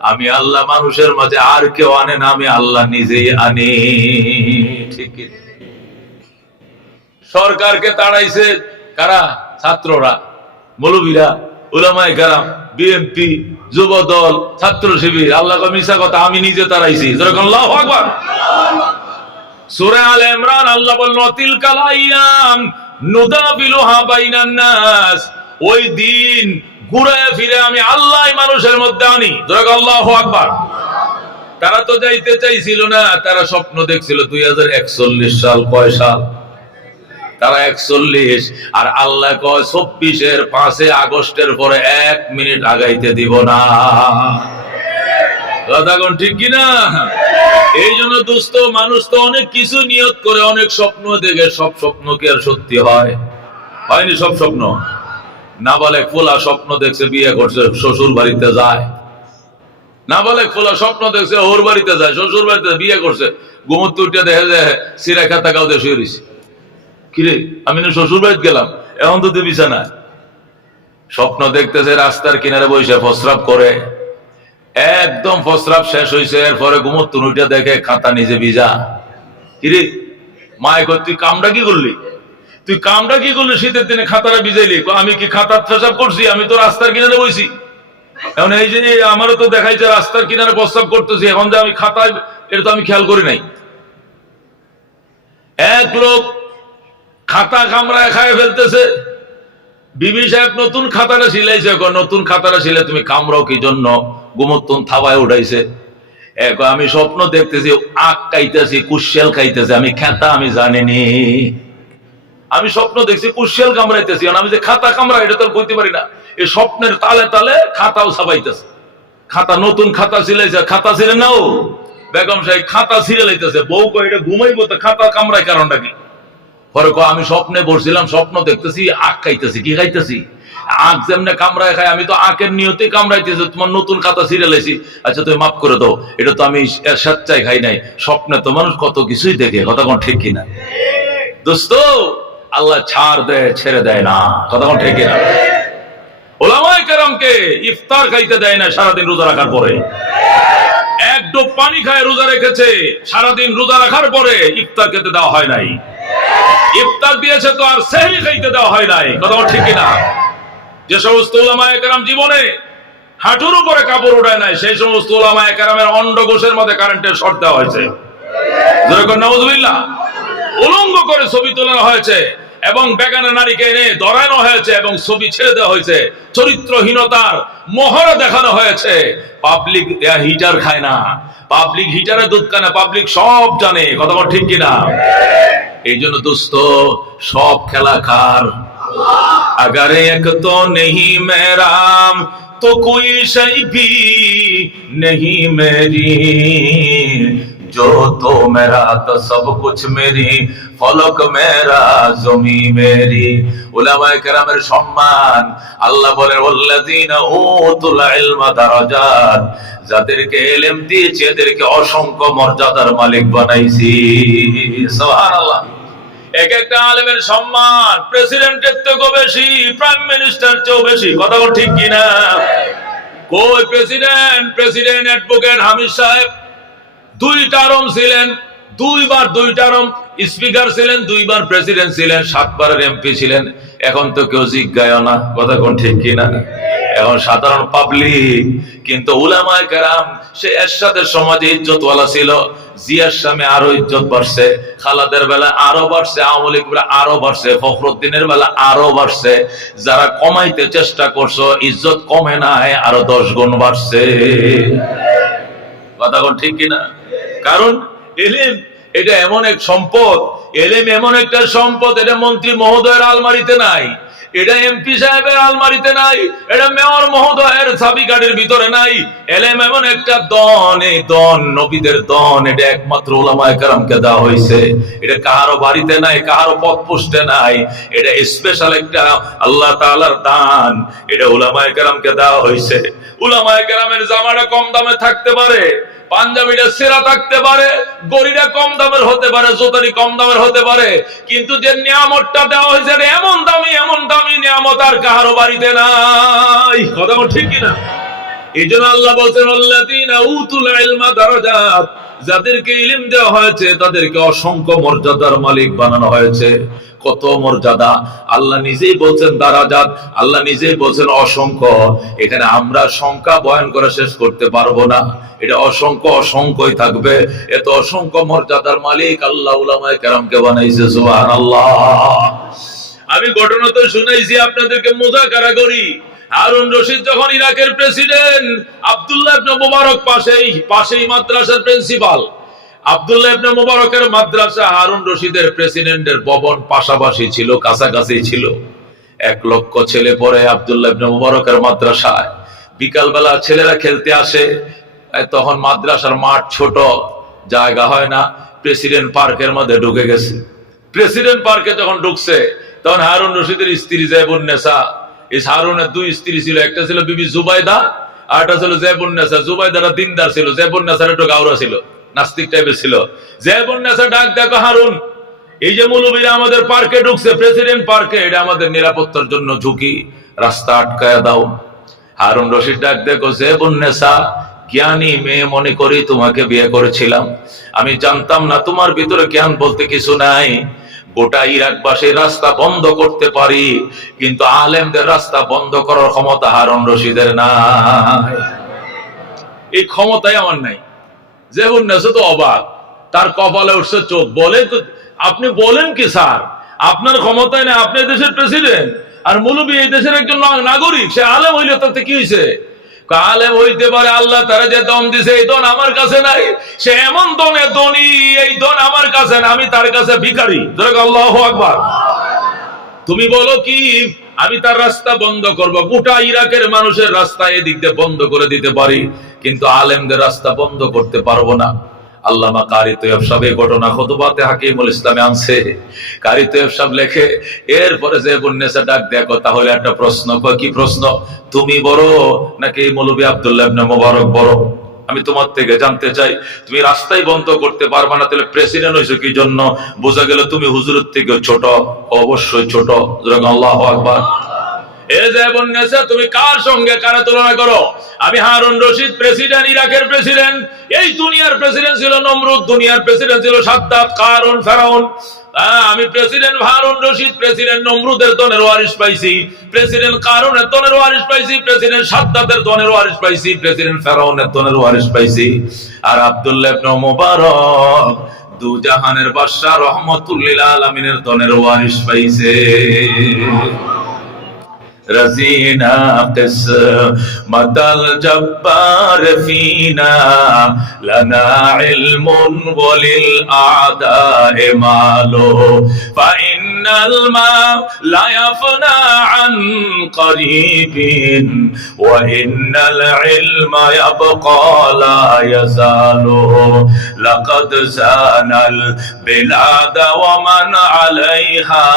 আমি আল্লাহ মানুষের মাঝে আর কেউ আনে না, আমি আল্লাহ নিজেই আনি। ঠিক সরকারকে তাড়াইছে কারা? ছাত্ররা, মৌলবীরা, উলামায়ে কেরাম, বিএনপি, যুব দল, ছাত্র শিবির। আল্লাহ মিশা কথা, আমি নিজে তাড়াইছি। আল্লাহু আকবার। সূরা আলে ইমরান আল্লাহ বলল তিলকাল আইয়াম নুদাবিলুহা বাইনান নাস, ওই দিন ঘুরে ফিরে আমি আল্লাহ মানুষের মধ্যে আনি। আল্লাহু আকবার। তারা তো যাইতে চাইছিল না, তারা স্বপ্ন দেখছিল 2041 সাল। কয় সাল? তারা 41। আর আল্লাহ কয় 24-এর 5 আগস্টের পরে 1 মিনিট আগাইতে দিব না। কথা কোন ঠিক কিনা? এই জন্য দোস্ত, মানুষ তো অনেক কিছু নিয়ত করে, অনেক স্বপ্ন দেখে, সব স্বপ্ন কি আর সত্যি হয়? হয়নি সব স্বপ্ন। নাবালেক ফোলা স্বপ্ন দেখছে বিয়ে করছে, শ্বশুর বাড়িতে যায়। নাবালেক ফোলা স্বপ্ন দেখছে ওর বাড়িতে যায়, শ্বশুর বাড়িতে বিয়ে করছে। ঘুমোতে উঠে দেখে যে সিরা খাতা কাউতে শুয়ে রয়েছে। কিরে, আমি না শ্বশুর বাড়িতে গেলাম, এখন তো তুই বিছানায়। স্বপ্ন দেখতেছে রাস্তার কিনারে বসে প্রস্রাব করে, একদম প্রস্রাব শেষ হয়েছে, এরপরে ঘুমোতে উঠে দেখে খাতা নিজে ভিজা। কিরে মায় কয়, তুই কামটা কি করলি? তুই কামটা কি করলি? শীতের দিনে খাতাটা ভিজাইলি। আমি কি খাতার প্রস্রাব করছি? আমি তো রাস্তার কিনারে বসি। এখন এই যে আমারও তো দেখাইছে রাস্তার কিনারে প্রস্রাব করতেছি, এখন যে আমি খাতায়, এটা তো আমি খেয়াল করি নাই। এক লোক খাতা কামড়ায় খায় ফেলতেছে। বিবি সাহেব নতুন খাতাটা সিলাইছে, নতুন খাতাটা সিলে তুমি কামড়াও কি জন্য? গুমত্তন থাবায় উঠাইছে। আমি স্বপ্ন দেখতেছি আখ খাইতেছি, কুশিয়াল খাইতেছে, আমি খাতা আমি জানিনি। আমি স্বপ্ন দেখছি কুশিয়াল কামড়াইতেছি, আমি যে খাতা কামড়া এটা তো বলতে পারি না। এই স্বপ্নের তালে তালে খাতাও ছাপাইতেছে। খাতা নতুন খাতা সিলাইছে, খাতা ছিঁড়ে নাও। বেগম সাহেব খাতা ছিঁড়ে লাইতেছে। বউ কয় এটা ঘুমাইবো তো খাতা কামড়ায় কারণটা কি? পরে আমি স্বপ্নে বসছিলাম, স্বপ্ন দেখতেছি আখ খাইতেছি। কি খাইতেছি? আখ যেমনে কামড়ায় খাই, আমি তো আখের নিয়তে কামড়াইতেছি। তোমার নতুন খাতা ছিঁড়ে লাইছি, আচ্ছা তুমি মাফ করে দাও, এটা তো আমি স্বেচ্ছায় খাই নাই। স্বপ্নে তো মানুষ কত কিছুই দেখে। কথা কোন ঠিক কিনা দোস্ত? আল্লাহ ছাড় দেয়, ছেড়ে দেয় না। কথা কোন ঠিক কিনা? উলামায়ে কেরামকে ইফতার খাইতে দেয় না সারাদিন রোজা রাখার পরে। এক ডোব পানি খায় রোজা রেখেছে, সারাদিন রোজা রাখার পরে ইফতার খেতে দেওয়া হয় নাই। ইফতার দিয়েছে তো আর সেহরি খাইতে দেওয়া হয় নাই। কথা ঠিক কিনা? যে সমস্ত উলামায়ে কেরাম জীবনে হাঁটুর উপরে কাপড় উঠায় নাই, সেই সমস্ত উলামায়ে কেরামের অন্ডকোষের মধ্যে কারেন্টের শর্ট দেওয়া হয়েছে। নাউজুবিল্লাহ। উলঙ্গ করে ছবি তোলা হয়েছে এবং বেগানা নারীকে এনে ধরানো হয়েছে এবং ছবি ছেড়ে দেওয়া হয়েছে। চরিত্রহীনতার মহড়া দেখানো হয়েছে। পাবলিক হিটার খায় না, পাবলিক হিটারে দুধ খায় না, পাবলিক সব জানে। কথা ঠিক কিনা? এই জন্য দোস্ত, সব খেলা কার? अगर एक तो नहीं मेरा तो कोई शय भी नहीं मेरी, जो तो मेरा तो सब कुछ मेरी, फलक मेरा जमी मेरी। উলামায়ে কেরামের সম্মান আল্লাহ বলেন ওয়াল্লাযিনা উতুল ইলমা দারাজাত, যাদেরকে ইলম দিয়েছি এদেরকে অসংখ্য মর্যাদার মালিক বানাইছি। সুবহানাল্লাহ। এক একটা আলেমের সম্মান প্রেসিডেন্টের থেকেও বেশি, প্রাইম মিনিস্টার চেয়েও বেশি। কথা ঠিক কিনা? কই প্রেসিডেন্ট অ্যাডভোকেট হামিদ সাহেব 2 টার্ম ছিলেন, 2 বার 2 টার্ম স্পিকার ছিলেন, 2 বার প্রেসিডেন্ট ছিলেন, 7 বারের এমপি ছিলেন। এখন তো কেউ জিজ্ঞায় না। কথা কোন ঠিক কিনা? এখন সাধারণ পাবলিক। কিন্তু উলামায়ে কেরাম সে এরশাদের সমাজে ইজ্জতওয়ালা ছিল। জিয়ার সামনে আরো ইজ্জত বাড়ছে, খালাদের বেলা আরো বাড়ছে, আওয়ামী লীগ বেলা আরো বাড়ছে, ফখরুদ্দিনের বেলা আরো বাড়ছে। যারা কমাইতে চেষ্টা করছো ইজ্জত কমে নাই, আরো 10 গুণ বাড়ছে। কথা কোন ঠিক কিনা? কারণ ইলম এটা এমন এক সম্পদ, ইলম এমন একটা সম্পদ, এটা মন্ত্রী মহোদয়ের আলমারিতে নাই, এটা এমপি সাহেবের আলমারিতে নাই, এটা মেয়র মহোদয়ের চাবি গাড়ির ভিতরে নাই। এলেম এমন একটা দন, এই দন নবীদের দন, এটা একমাত্র উলামায়ে কেরামকে দেওয়া হয়েছে। এটা কারো বাড়িতে নাই, কারো পথপোস্টে নাই, এটা স্পেশাল একটা আল্লাহ তাআলার দান, এটা উলামায়ে কেরামকে দেওয়া হয়েছে। উলামায়ে কেরামের জামাটা কম দামে থাকতে পারে, পাঞ্জাবিটা সেরা থাকতে পারে, গড়িটা কম দামের হতে পারে, জুতারি কম দামের হতে পারে, কিন্তু যে নিয়ামতটা দেওয়া হয়েছে এমন দামি নিয়ামত আর কারো বাড়িতে নাই। কথা ঠিক কিনা? এই জন্য আল্লাহ বলছেন আল্লাযীনা উতুল ইলমা দারাজাত, যাদেরকে ইলম দেওয়া হয়েছে তাদেরকে অসংখ্য মর্যাদার মালিক বানানো হয়েছে। কত মর্যাদা! আল্লাহ নিজেই বলছেন দারাজাত, আল্লাহ নিজেই বলছেন অসংখ্য। এখানে আমরা সংখ্যা বয়ান করে শেষ করতে পারবো না, এটা অসংখ্যই থাকবে। এত অসংখ্য মর্যাদার মালিক আল্লাহ উলামায়ে কেরামকে বানাইছে। সুবহানাল্লাহ। আমি ঘটনা তো শুনাইছি আপনাদেরকে, মুযাকারা করি। হারুন রশিদ যখন ইরাকের প্রেসিডেন্ট, আব্দুল্লাহ ইবনে মুবারক পাশেই মাদ্রাসার প্রিন্সিপাল। আব্দুল্লাহ ইবনে মুবারকের মাদ্রাসা হারুন রশিদের প্রেসিডেন্টের ভবন পাশাপাশি ছিল, কাছাকাছি ছিল। 1 লক্ষ ছেলে পড়ে আব্দুল্লাহ ইবনে মুবারকের মাদ্রাসায়। বিকালবেলা ছেলেরা খেলতে আসে, তখন মাদ্রাসার মাঠ ছোট, জায়গা হয় না, প্রেসিডেন্ট পার্কের মধ্যে ঢুকে গেছে। প্রেসিডেন্ট পার্কে যখন ঢুকছে তখন হারুন রশিদের স্ত্রী যায়েবুন্নেসা, এই হারুনের 2 স্ত্রী ছিল, একটা ছিল বিবি জুবাইদা আর একটা ছিল যায়েবুন্নেসা। জুবাইদাটা দিনদার ছিল, যায়েবুন্নেসার একটু গাওরা ছিল, নাস্তিক টাইপের ছিল। যায়েবুন্নেসা ডাক, দেখো হারুন, এই যে মৌলবীরা আমাদের পার্কে ঢুকছে, প্রেসিডেন্ট পার্কে, এটা আমাদের নিরাপত্তার জন্য ঝুঁকি, রাস্তা আটকায়া দাও। হারুন রশিদ ডাক, দেখো যায়েবুন্নেসা, জ্ঞানী মেয়ে মনে করি তোমাকে বিয়ে করেছিলাম, আমি জানতাম না তোমার ভিতরে জ্ঞান বলতে কিছু নাই। গোটা ইরাকবাসীর রাস্তা বন্ধ করতে পারি, কিন্তু আলেমদের রাস্তা বন্ধ করার ক্ষমতা হারুন রশিদের নাই। এই ক্ষমতাই আমার নাই। যায়েবুন্নেসা তো অবাক, তার কপালে উঠছে চোখ। বলে তো, আপনি বলেন কি স্যার, আপনার ক্ষমতায় না, আপনি দেশের প্রেসিডেন্ট, আর মৌলবী এই দেশের একজন নাগরিক, সে আলেম হইলে তাতে কি হয়েছে? আলেম হইতে পারে, আল্লাহ তারা যে দন দিছে এই দন আমার কাছে নাই। সে এমন দনে ধনী, এই দন আমার কাছে না, আমি তার কাছে ভিখারি। আল্লাহু আকবার। তুমি বলো কি আমি তার রাস্তা বন্ধ করব? গোটা ইরাকের মানুষের রাস্তা এদিক দিয়ে বন্ধ করে দিতে পারি, কিন্তু আলেমদের রাস্তা বন্ধ করতে পারবো না। আল্লামা কারি তৈয়ব সাহেব এই ঘটনা খুতবাতে হাকিমুল ইসলামে আনছে। কারি তৈয়ব সাহেব লেখে, এরপরে যায়েবুন্নেসা ডাক, দেখো তাহলে একটা প্রশ্ন। কি প্রশ্ন? তুমি বড় নাকি মৌলভী আব্দুল্লাহ ইবনে মুবারক বড়? আমি তোমার থেকে জানতে চাই। তুমি রাস্তাই বন্ধ করতে পারবা না, তাহলে প্রেসিডেন্ট হইছো কি জন্য? বোঝা গেল তুমি হুজুরের থেকে ছোট। অবশ্যই ছোট। আল্লাহু আকবার। তুমি কার সঙ্গে কারা তুলনা করো? আমি হারুন রশিদ প্রেসিডেন্ট, ইরাকের প্রেসিডেন্ট। এই দুনিয়ার প্রেসিডেন্ট ছিল নমরুদ, দুনিয়ার প্রেসিডেন্ট ছিল সাদ্দাত, কারুন, ফেরাউন। আমি প্রেসিডেন্ট হারুন রশিদ, প্রেসিডেন্ট নমরুদের দনের ওয়ারিশ পাইছি, প্রেসিডেন্ট কারুনের দনের ওয়ারিশ পাইছি, প্রেসিডেন্ট সাদ্দাতের দনের ওয়ারিশ পাইছি, প্রেসিডেন্ট ফেরাউনের দনের ওয়ারিশ পাইছি। আর আব্দুল্লাহ ইবনে মুবারক দু জাহানের বাদশা রহমাতুল লিল আলামিনের দনের ওয়ারিশ পাইছে। رزينا قسمة الجبار فينا لنا علم وللأعداء مال فإن الماء لا يفنى عن قريب وإن العلم يبقى لا يزال لقد زان البلاد ومن عليها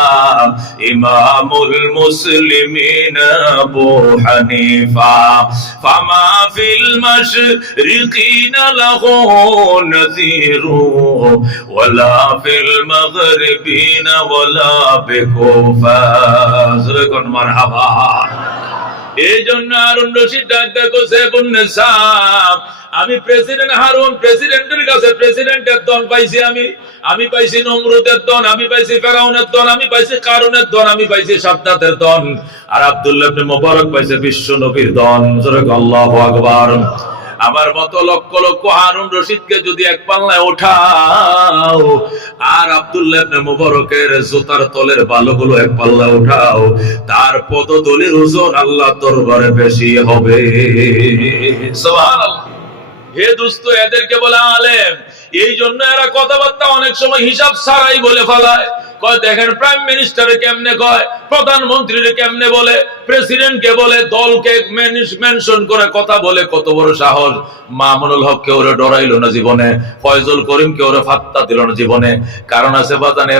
إمام المسلمين أبو حنيفة فما في المشرقين له نذير ولا في المغربين ولا بكوفة مرحبا। এই জন্য হারুন রশিদ ডাক, দেখো যায়েবুন্নেসা, আমি প্রেসিডেন্ট হারুন, প্রেসিডেন্টের কাছে প্রেসিডেন্টের দন পাইছি, আমি পাইছি নমরুদের দন, আমি পাইছি ফেরাউনের দন, আমি পাইছি কারুনের দন, আমি পাইছি সাদ্দাতের দন। আর আব্দুল্লাহ ইবনে মুবারক পাইছে বিশ্ব নবীর দন। আল্লাহু আকবার। আমার মতো লক্ষ লক্ষ হারুন রশিদকে যদি এক পাল্লায় ওঠাও, আর আব্দুল্লাহ ইবনে মুবারকের জুতার তলের বালুগুলো এক পাল্লায় ওঠাও, তার পদতলির ওজন আল্লাহর দরবারে বেশি হবে। সুবহানাল্লাহ। হে দোস্ত, এদেরকে বলে আলেম। এই জন্য এরা কথাবার্তা অনেক সময় হিসাব ছাড়াই বলে ফেলায়। কয় দেখেন প্রাইম মিনিস্টারে কেমনে কয়, প্রধানমন্ত্রীরে কেমনে বলে, প্রেসিডেন্টকে বলে, দলকে মেনশন করে কথা বলে, কত বড় সাহস। মামুনুল হক কে ওরে ডরাইলো না জীবনে, ফয়জুল করিম কে ওরে ফাত্তা দিল না জীবনে। কারণ আছে বাজান,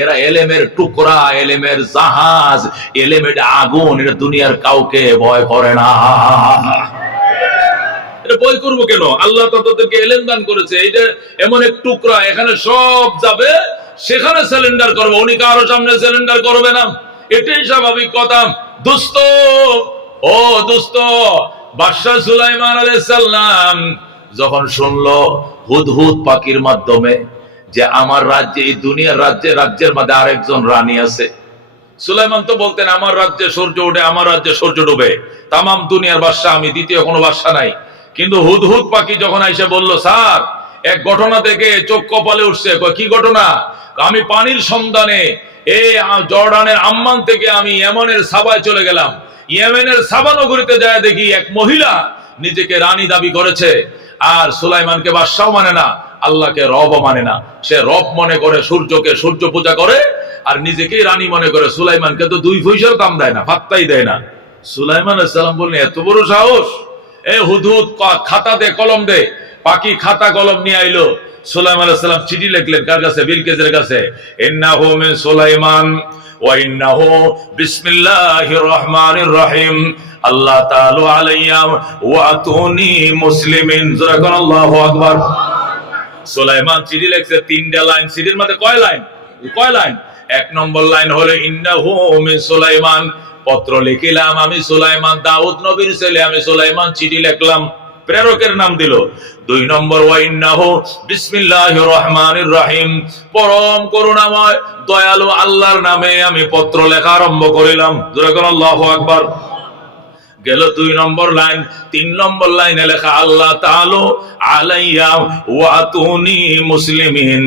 এরা এলেমের টুকরা, এলেমের জাহাজ, এলেমের আগুন। এটা দুনিয়ার কাউকে ভয় করে না। এটা বই করবো কেন? আল্লাহ তাদেরকে এলেম দান করেছে। এই যে এমন এক টুকরা, এখানে সব যাবে, সেখানে সিলিন্ডার করবে, উনি কারো সামনে সিলিন্ডার করবে না। এটাই স্বাভাবিক কথা। দোস্ত, ও দোস্ত, বাদশাহ সুলাইমান আলাইহিস সালাম যখন শুনলো হুদহুদ পাখির মাধ্যমে যে আমার রাজ্যে, এই দুনিয়ার রাজ্যের মধ্যে আরেকজন রানী আছে। সুলাইমান তো বলতেন আমার রাজ্যে সূর্য ওঠে, আমার রাজ্যে সূর্য ডুবে, তামাম দুনিয়ার বাদশা আমি, দ্বিতীয় কোনো বাদশা নাই। কিন্তু হুদহুদ পাখি যখন আইসা বলল, স্যার এক ঘটনা থেকে চোখ কপালে উঠছে। কি ঘটনা? আমি পানির সন্ধানে এই জর্ডানের আম্মান থেকে আমি ইয়েমেনের সাবায় চলে গেলাম। ইয়েমেনের সাবা নগরীতে যায় দেখি এক মহিলা নিজেকে রানী দাবি করেছে। আর সুলাইমানকে বাদশাও মানে না, আল্লাহকে রবও মানে না। সে রব মনে করে, সূর্যকে সূর্য পূজা করে, আর নিজেকেই রানী মনে করে। সুলাইমানকে তো 2 পয়সার দাম দেয় না, পাত্তাই দেয় না। সুলাইমান আলাইহিস সালাম বললেন, এত বড় সাহস! এ হুদহুদ, খাতা দে, কলম দে। পাখি খাতা কলম নিয়ে আইলো। সুলাইমান আলাইহিস সালাম চিঠি লিখলেন কার কাছে? বিলকিসের কাছে। ইন্নাহু মিন সুলাইমান ওয়া ইন্নাহু বিসমিল্লাহির রহমানির রহিম, আল্লাহ তাআলা আলাইয়া ওয়া আতুনি মুসলিমিন। যারাকান আল্লাহু আকবার। সুলাইমান চিঠি লিখছে 3টা লাইন। চিঠির মধ্যে কয় লাইন? 1 নম্বর লাইন হলো ইন্নাহু মিন সুলাইমান, পত্র লিখিলাম আমি সুলাইমান, দাউদ নবীর ছেলে আমি সুলাইমান, চিঠি লিখলাম, প্রেরকের নাম দিল। 2 নম্বর ওয়া ইন্নাহু বিসমিল্লাহির রহমানির রহিম, পরম করুণাময় দয়ালু আল্লাহর নামে আমি পত্র লেখা আরম্ভ করিলাম। যারাকান আল্লাহু আকবার। গেল 2 নম্বর লাইন। 3 নম্বর লাইনে লেখা আল্লাহ তাআলা আলাইয়া ওয়া আতুনি মুসলিমিন।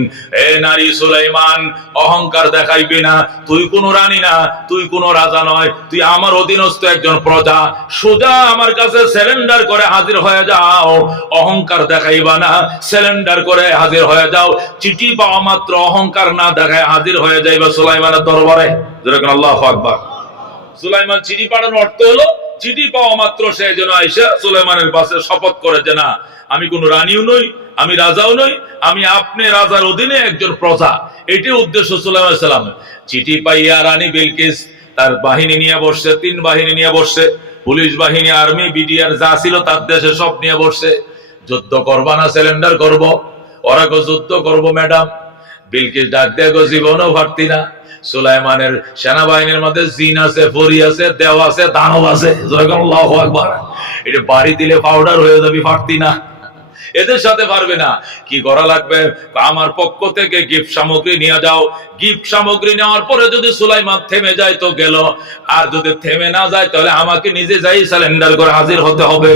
এ নারী সুলাইমান, অহংকার দেখাইবি না। তুই কোনো রানী না, তুই কোনো রাজা নয়, তুই আমার অধীনস্থ একজন প্রজা। সোজা আমার কাছে সারেন্ডার করে হাজির হয়ে যাও। অহংকার দেখাইবা না, সারেন্ডার করে হাজির হয়ে যাও। চিঠি পাওয়া মাত্র অহংকার না দেখায় হাজির হয়ে যাইবা সুলাইমানের দরবারে। যেরকম আল্লাহু আকবার। সুলাইমান চিঠি পাঠানোর অর্থ হলো চিঠি পাওয়া মাত্র সে যেন আইসা সুলাইমানের পাশে শপথ করে যে না, আমি কোন রানীও নই, আমি রাজাও নই, আমি আপনি রাজার অধীনে একজন প্রজা। এটাই উদ্দেশ্য সুলাইমান আলাইহিস সালামের। চিঠি পাইয়া রানী বিলকিস তার বাহিনী নিয়ে বসছে, 3 বাহিনী নিয়ে বসছে, পুলিশ বাহিনী, আর্মি, বিডিআর যা ছিল তার দেশে সব নিয়ে বসছে। যুদ্ধ করবা না সিলিন্ডার করব? ওরা গো যুদ্ধ করব ম্যাডাম। বিলকিস ডাক দিয়ে গো জীবনও পারতি না। সুলাইমানের সেনাবাহিনীর মধ্যে জিন আছে, পরী আছে, দেও আছে, দানব আছে। আল্লাহু আকবার। এটা বাড়ি দিলে পাউডার হয়ে যাবি, পারতি না, এদের সাথে পারবে না। কি করা লাগবে? আমার পক্ষ থেকে গিফট সামগ্রী নিয়ে যাও। গিফট সামগ্রী নেওয়ার পরে যদি সুলাইমান থেমে যায় তো গেল, আর যদি থেমে না যায় তাহলে আমাকে নিজে যাই সিলিন্ডার করে হাজির হতে হবে।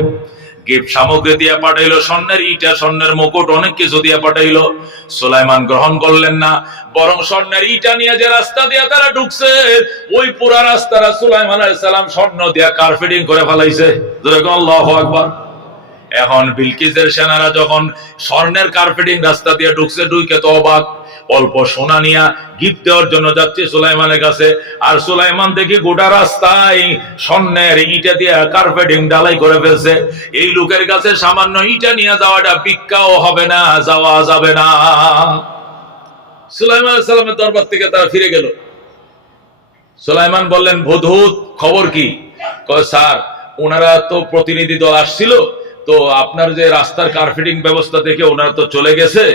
গিফট সামগ্রী দিয়ে পাঠাইলো, স্বর্ণের ইটা, স্বর্ণের মুকুট, অনেক কিছু দিয়ে পাঠাইলো। সুলাইমান গ্রহণ করলেন না, বরং স্বর্ণের ইটা নিয়ে যে রাস্তা দিয়ে তারা ঢুকছে, ওই পুরা রাস্তাটা সুলাইমান আলাইহিস সালাম স্বর্ণ দিয়ে কার্পেটিং করে ফেলাইছে। আল্লাহু আকবার। এখন বিলকিসের সেনারা যখন স্বর্ণের কার্পেটিং রাস্তা দিয়ে ঢুকছে, ঢুকে তো অবাক। অল্প সোনা নিয়ে গিফট দেওয়ার জন্য যাচ্ছে সুলাইমানের কাছে, আর সুলাইমান দেখি গোটা রাস্তায় স্বর্ণের ইটা দিয়ে কার্পেটিং ঢালাই করে ফেলছে। এই লোকের কাছে সামান্য ইটা নিয়ে যাওয়াটা ভিক্ষাও হবে না, যাওয়া যাবে না। সুলাইমান আলাইহিস সালামের দরবার থেকে তারা ফিরে গেল। সুলাইমান বললেন, হুদহুদ খবর কি? কয় স্যার, ওনারা তো প্রতিনিধি দল আসছিল, তো আপনার যে রাস্তার কার্পেটিং ব্যবস্থা দেখে ওনারা তো চলে গেছে,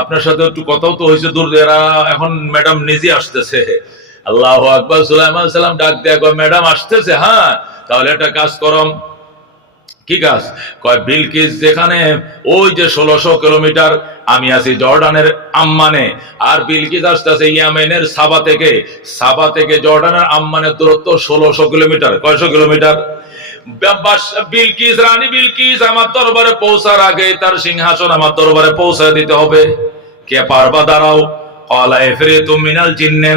আপনার সাথে একটু কথাও তো হয়েছে, দূর এরা এখন ম্যাডাম নিজে আসতেছে। আল্লাহু আকবার। সুলাইমান আলাইহিস সালাম ডাক দেয়া কয়, ম্যাডাম আসতেছে? হ্যাঁ, তাহলে একটা কাজ করম। কি কাজ? কয় বিলকিস যেখানে ওই যে 1600 কিলোমিটার, আমি আছি জর্ডানের আম্মানে, আর বিলকিস আসতেছে ইয়েমেনের সাবা থেকে জর্ডানের আম্মানের দূরত্ব 1600 কিলোমিটার। কয়শো কিলোমিটার? বিলকিস, রানী বিলকিস আমার দরবারে পৌঁছার আগে তার সিংহাসন আমার দরবারে পৌঁছে দিতে হবে। কে পারবা? দাঁড়াও। ক্বালা ইফরিতুম মিনাল জিন্নে,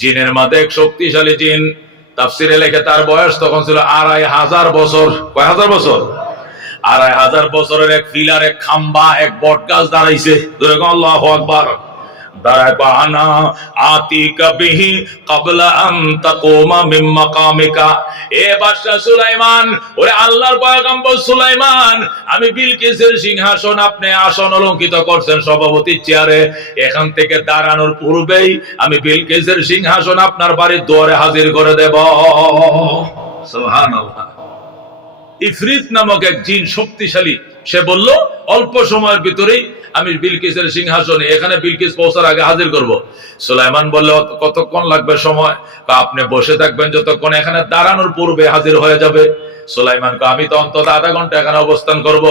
জিনের মধ্যে এক শক্তিশালী জিন। তাফসিরে লেখে তার বয়স তখন ছিল 2500 বছর। কয় হাজার বছর? 2500 বছরের এক পিলার, এক খাম্বা, এক বট গাছ দাঁড়াইছে। আল্লাহু আকবার। দাঁড়ায় বাহানা আতিকা বিহি ক্বাবলা আন তাকুমা মিন মাকামিকা। এ বাদশা সুলাইমান, ওরে আল্লাহর পয়গম্বর সুলাইমান, আমি বিলকিসের সিংহাসন আপনি আসন অলঙ্কিত করছেন সভাপতির চেয়ারে, এখান থেকে দাঁড়ানোর পূর্বেই আমি বিলকিসের সিংহাসন আপনার বাড়ির দুয়ারে হাজির করে দেব। সুবহানাল্লাহ। ইফরিত নামক এক জিন শক্তিশালী, সে বলল অল্প সময়ের ভিতরেই আমি বিলকিসের সিংহাসনে এখানে বিলকিস পৌঁছার আগে হাজির করব। সুলাইমান বলল কতক্ষণ লাগবে সময়? আপনি বসে থাকবেন যতক্ষণ এখানে দাঁড়ানোর পূর্বে হাজির হয়ে যাবে। সুলাইমান আমি তো অন্তত আধা ঘন্টা এখানে অবস্থান করব।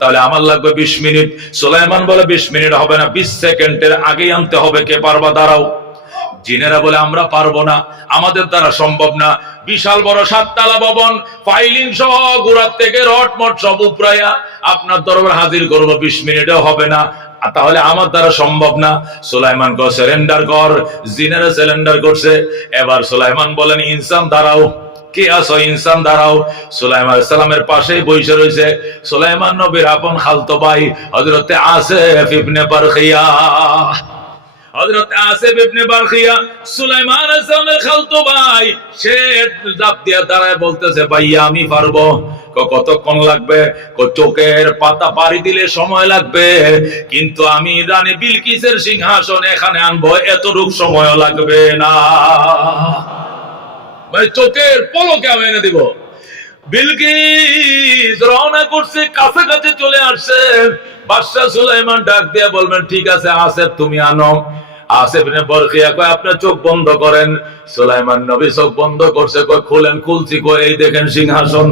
তাহলে আমার লাগবে 20 মিনিট। সুলাইমান বলে 20 মিনিট হবে না, 20 সেকেন্ডের আগেই আনতে হবে। কে পারবা? দাঁড়াও। জিনেরা বলে আমরা পারবো না, আমাদের দ্বারা সম্ভব না। বিশাল বড় 7 তলা ভবন, ফাইলিং সহ গোড়ার থেকে রটমট সব উপরাইয়া আপনার দরবার হাজির করবো, 20 মিনিটেও হবে না, তাহলে আমার দ্বারা সম্ভব না। সুলাইমান কো সারেন্ডার কর। জিনেরা সারেন্ডার করছে। এবার সুলাইমান বলেন ইনসান দাঁড়াও। কে আসো? ইনসান দাঁড়াও। সুলাইমান আলাইহিস সালামের পাশেই বসে রয়েছে সুলাইমান নবীর আপন খালতো ভাই হযরতে আসিফ ইবনে বারখিয়া। হযরত আসিফ ইবনে বারখিয়া সুলাইমান আলাইহিস সালামের খালতো ভাই, সে জাপ দিয়ে দাঁড়ায় বলতেছে ভাইয়া আমি পারবো। কতক্ষণ লাগবে? চোখের পাতা পাড়ি দিলে সময় লাগবে, কিন্তু আমি রানী বিলকিসের সিংহাসন এখানে আনবো, এতটুকু সময় লাগবে না। মানে চোখের পলকে আমি এনে দিব। বিলকিস রওনা করছে, কাছাকাছি চলে আসছে। বাদশা সুলাইমান ডাক দিয়ে বলবেন ঠিক আছে আসিফ তুমি আনো। আসিফ ইবনে বারখিয়া কয় আপনার চোখ বন্ধ করেন। সুলাইমান নবী চোখ বন্ধ করছে, কয় খুলেন। খুলছি, কয় এই দেখেন সিংহাসন।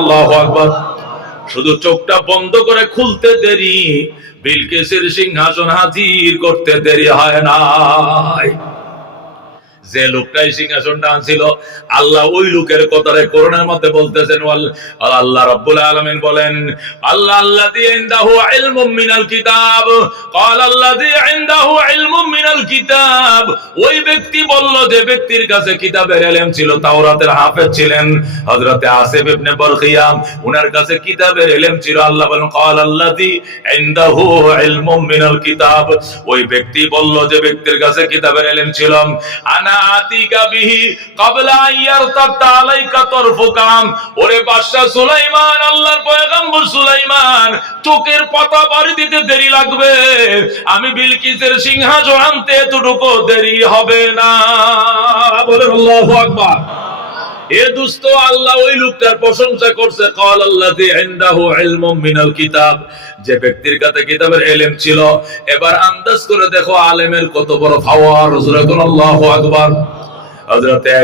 আল্লাহু আকবার। শুধু চোখটা বন্ধ করে খুলতে দেরি, বিলকিসের সিংহাসন হাজির করতে দেরি হয় নাই। যে লোকটাই সিংহাসনটা আনছিল, আল্লাহ ওই লোকের কথারে কোরআনের মধ্যে বলতেছেন। আল্লাহ রাব্বুল আলামিন বলেন আল্লাহ আল্লাযী ইনদাহু ইলমুম মিনাল কিতাব, ক্বাল আল্লাযী ইনদাহু ইলমুম মিনাল কিতাব। ওই ব্যক্তি বলল যে ব্যক্তির কাছে কিতাবের ইলম ছিল, তাওরাতের হাফেজ ছিলেন হযরতে আসিফ ইবনে বারখিয়া, উনার কাছে কিতাবের ইলম ছিল। আল্লাহ বলেন ক্বাল আল্লাযী ইনদাহু ইলমুম মিনাল কিতাব। ওই ব্যক্তি বলল যে ব্যক্তির কাছে কিতাবের ইলম ছিল, আনা আতিকা বিহি ক্বাবলা আইয়ারতাদ আলাইকা তরফুকা। ওরে বাদশা সুলাইমান, আল্লাহর পয়গম্বর সুলাইমান, চোখের পাতা বাড়ি দিতে দেরি লাগবে, আমি বিলকিসের সিংহাসন আনতে এতটুকু দেরি হবে না। বলেন আল্লাহু আকবার। এ দোস্ত, আল্লাহ ওই লোকটার প্রশংসা করছে, ক্বাল আল্লাযী ইনদাহু ইলমুম মিনাল কিতাব, যে ব্যক্তির কাছে কিতাবের ইলম ছিল। এবার আন্দাজ করে দেখো আলেমের কত বড় পাওয়ার। আল্লাহু আকবার। হযরতে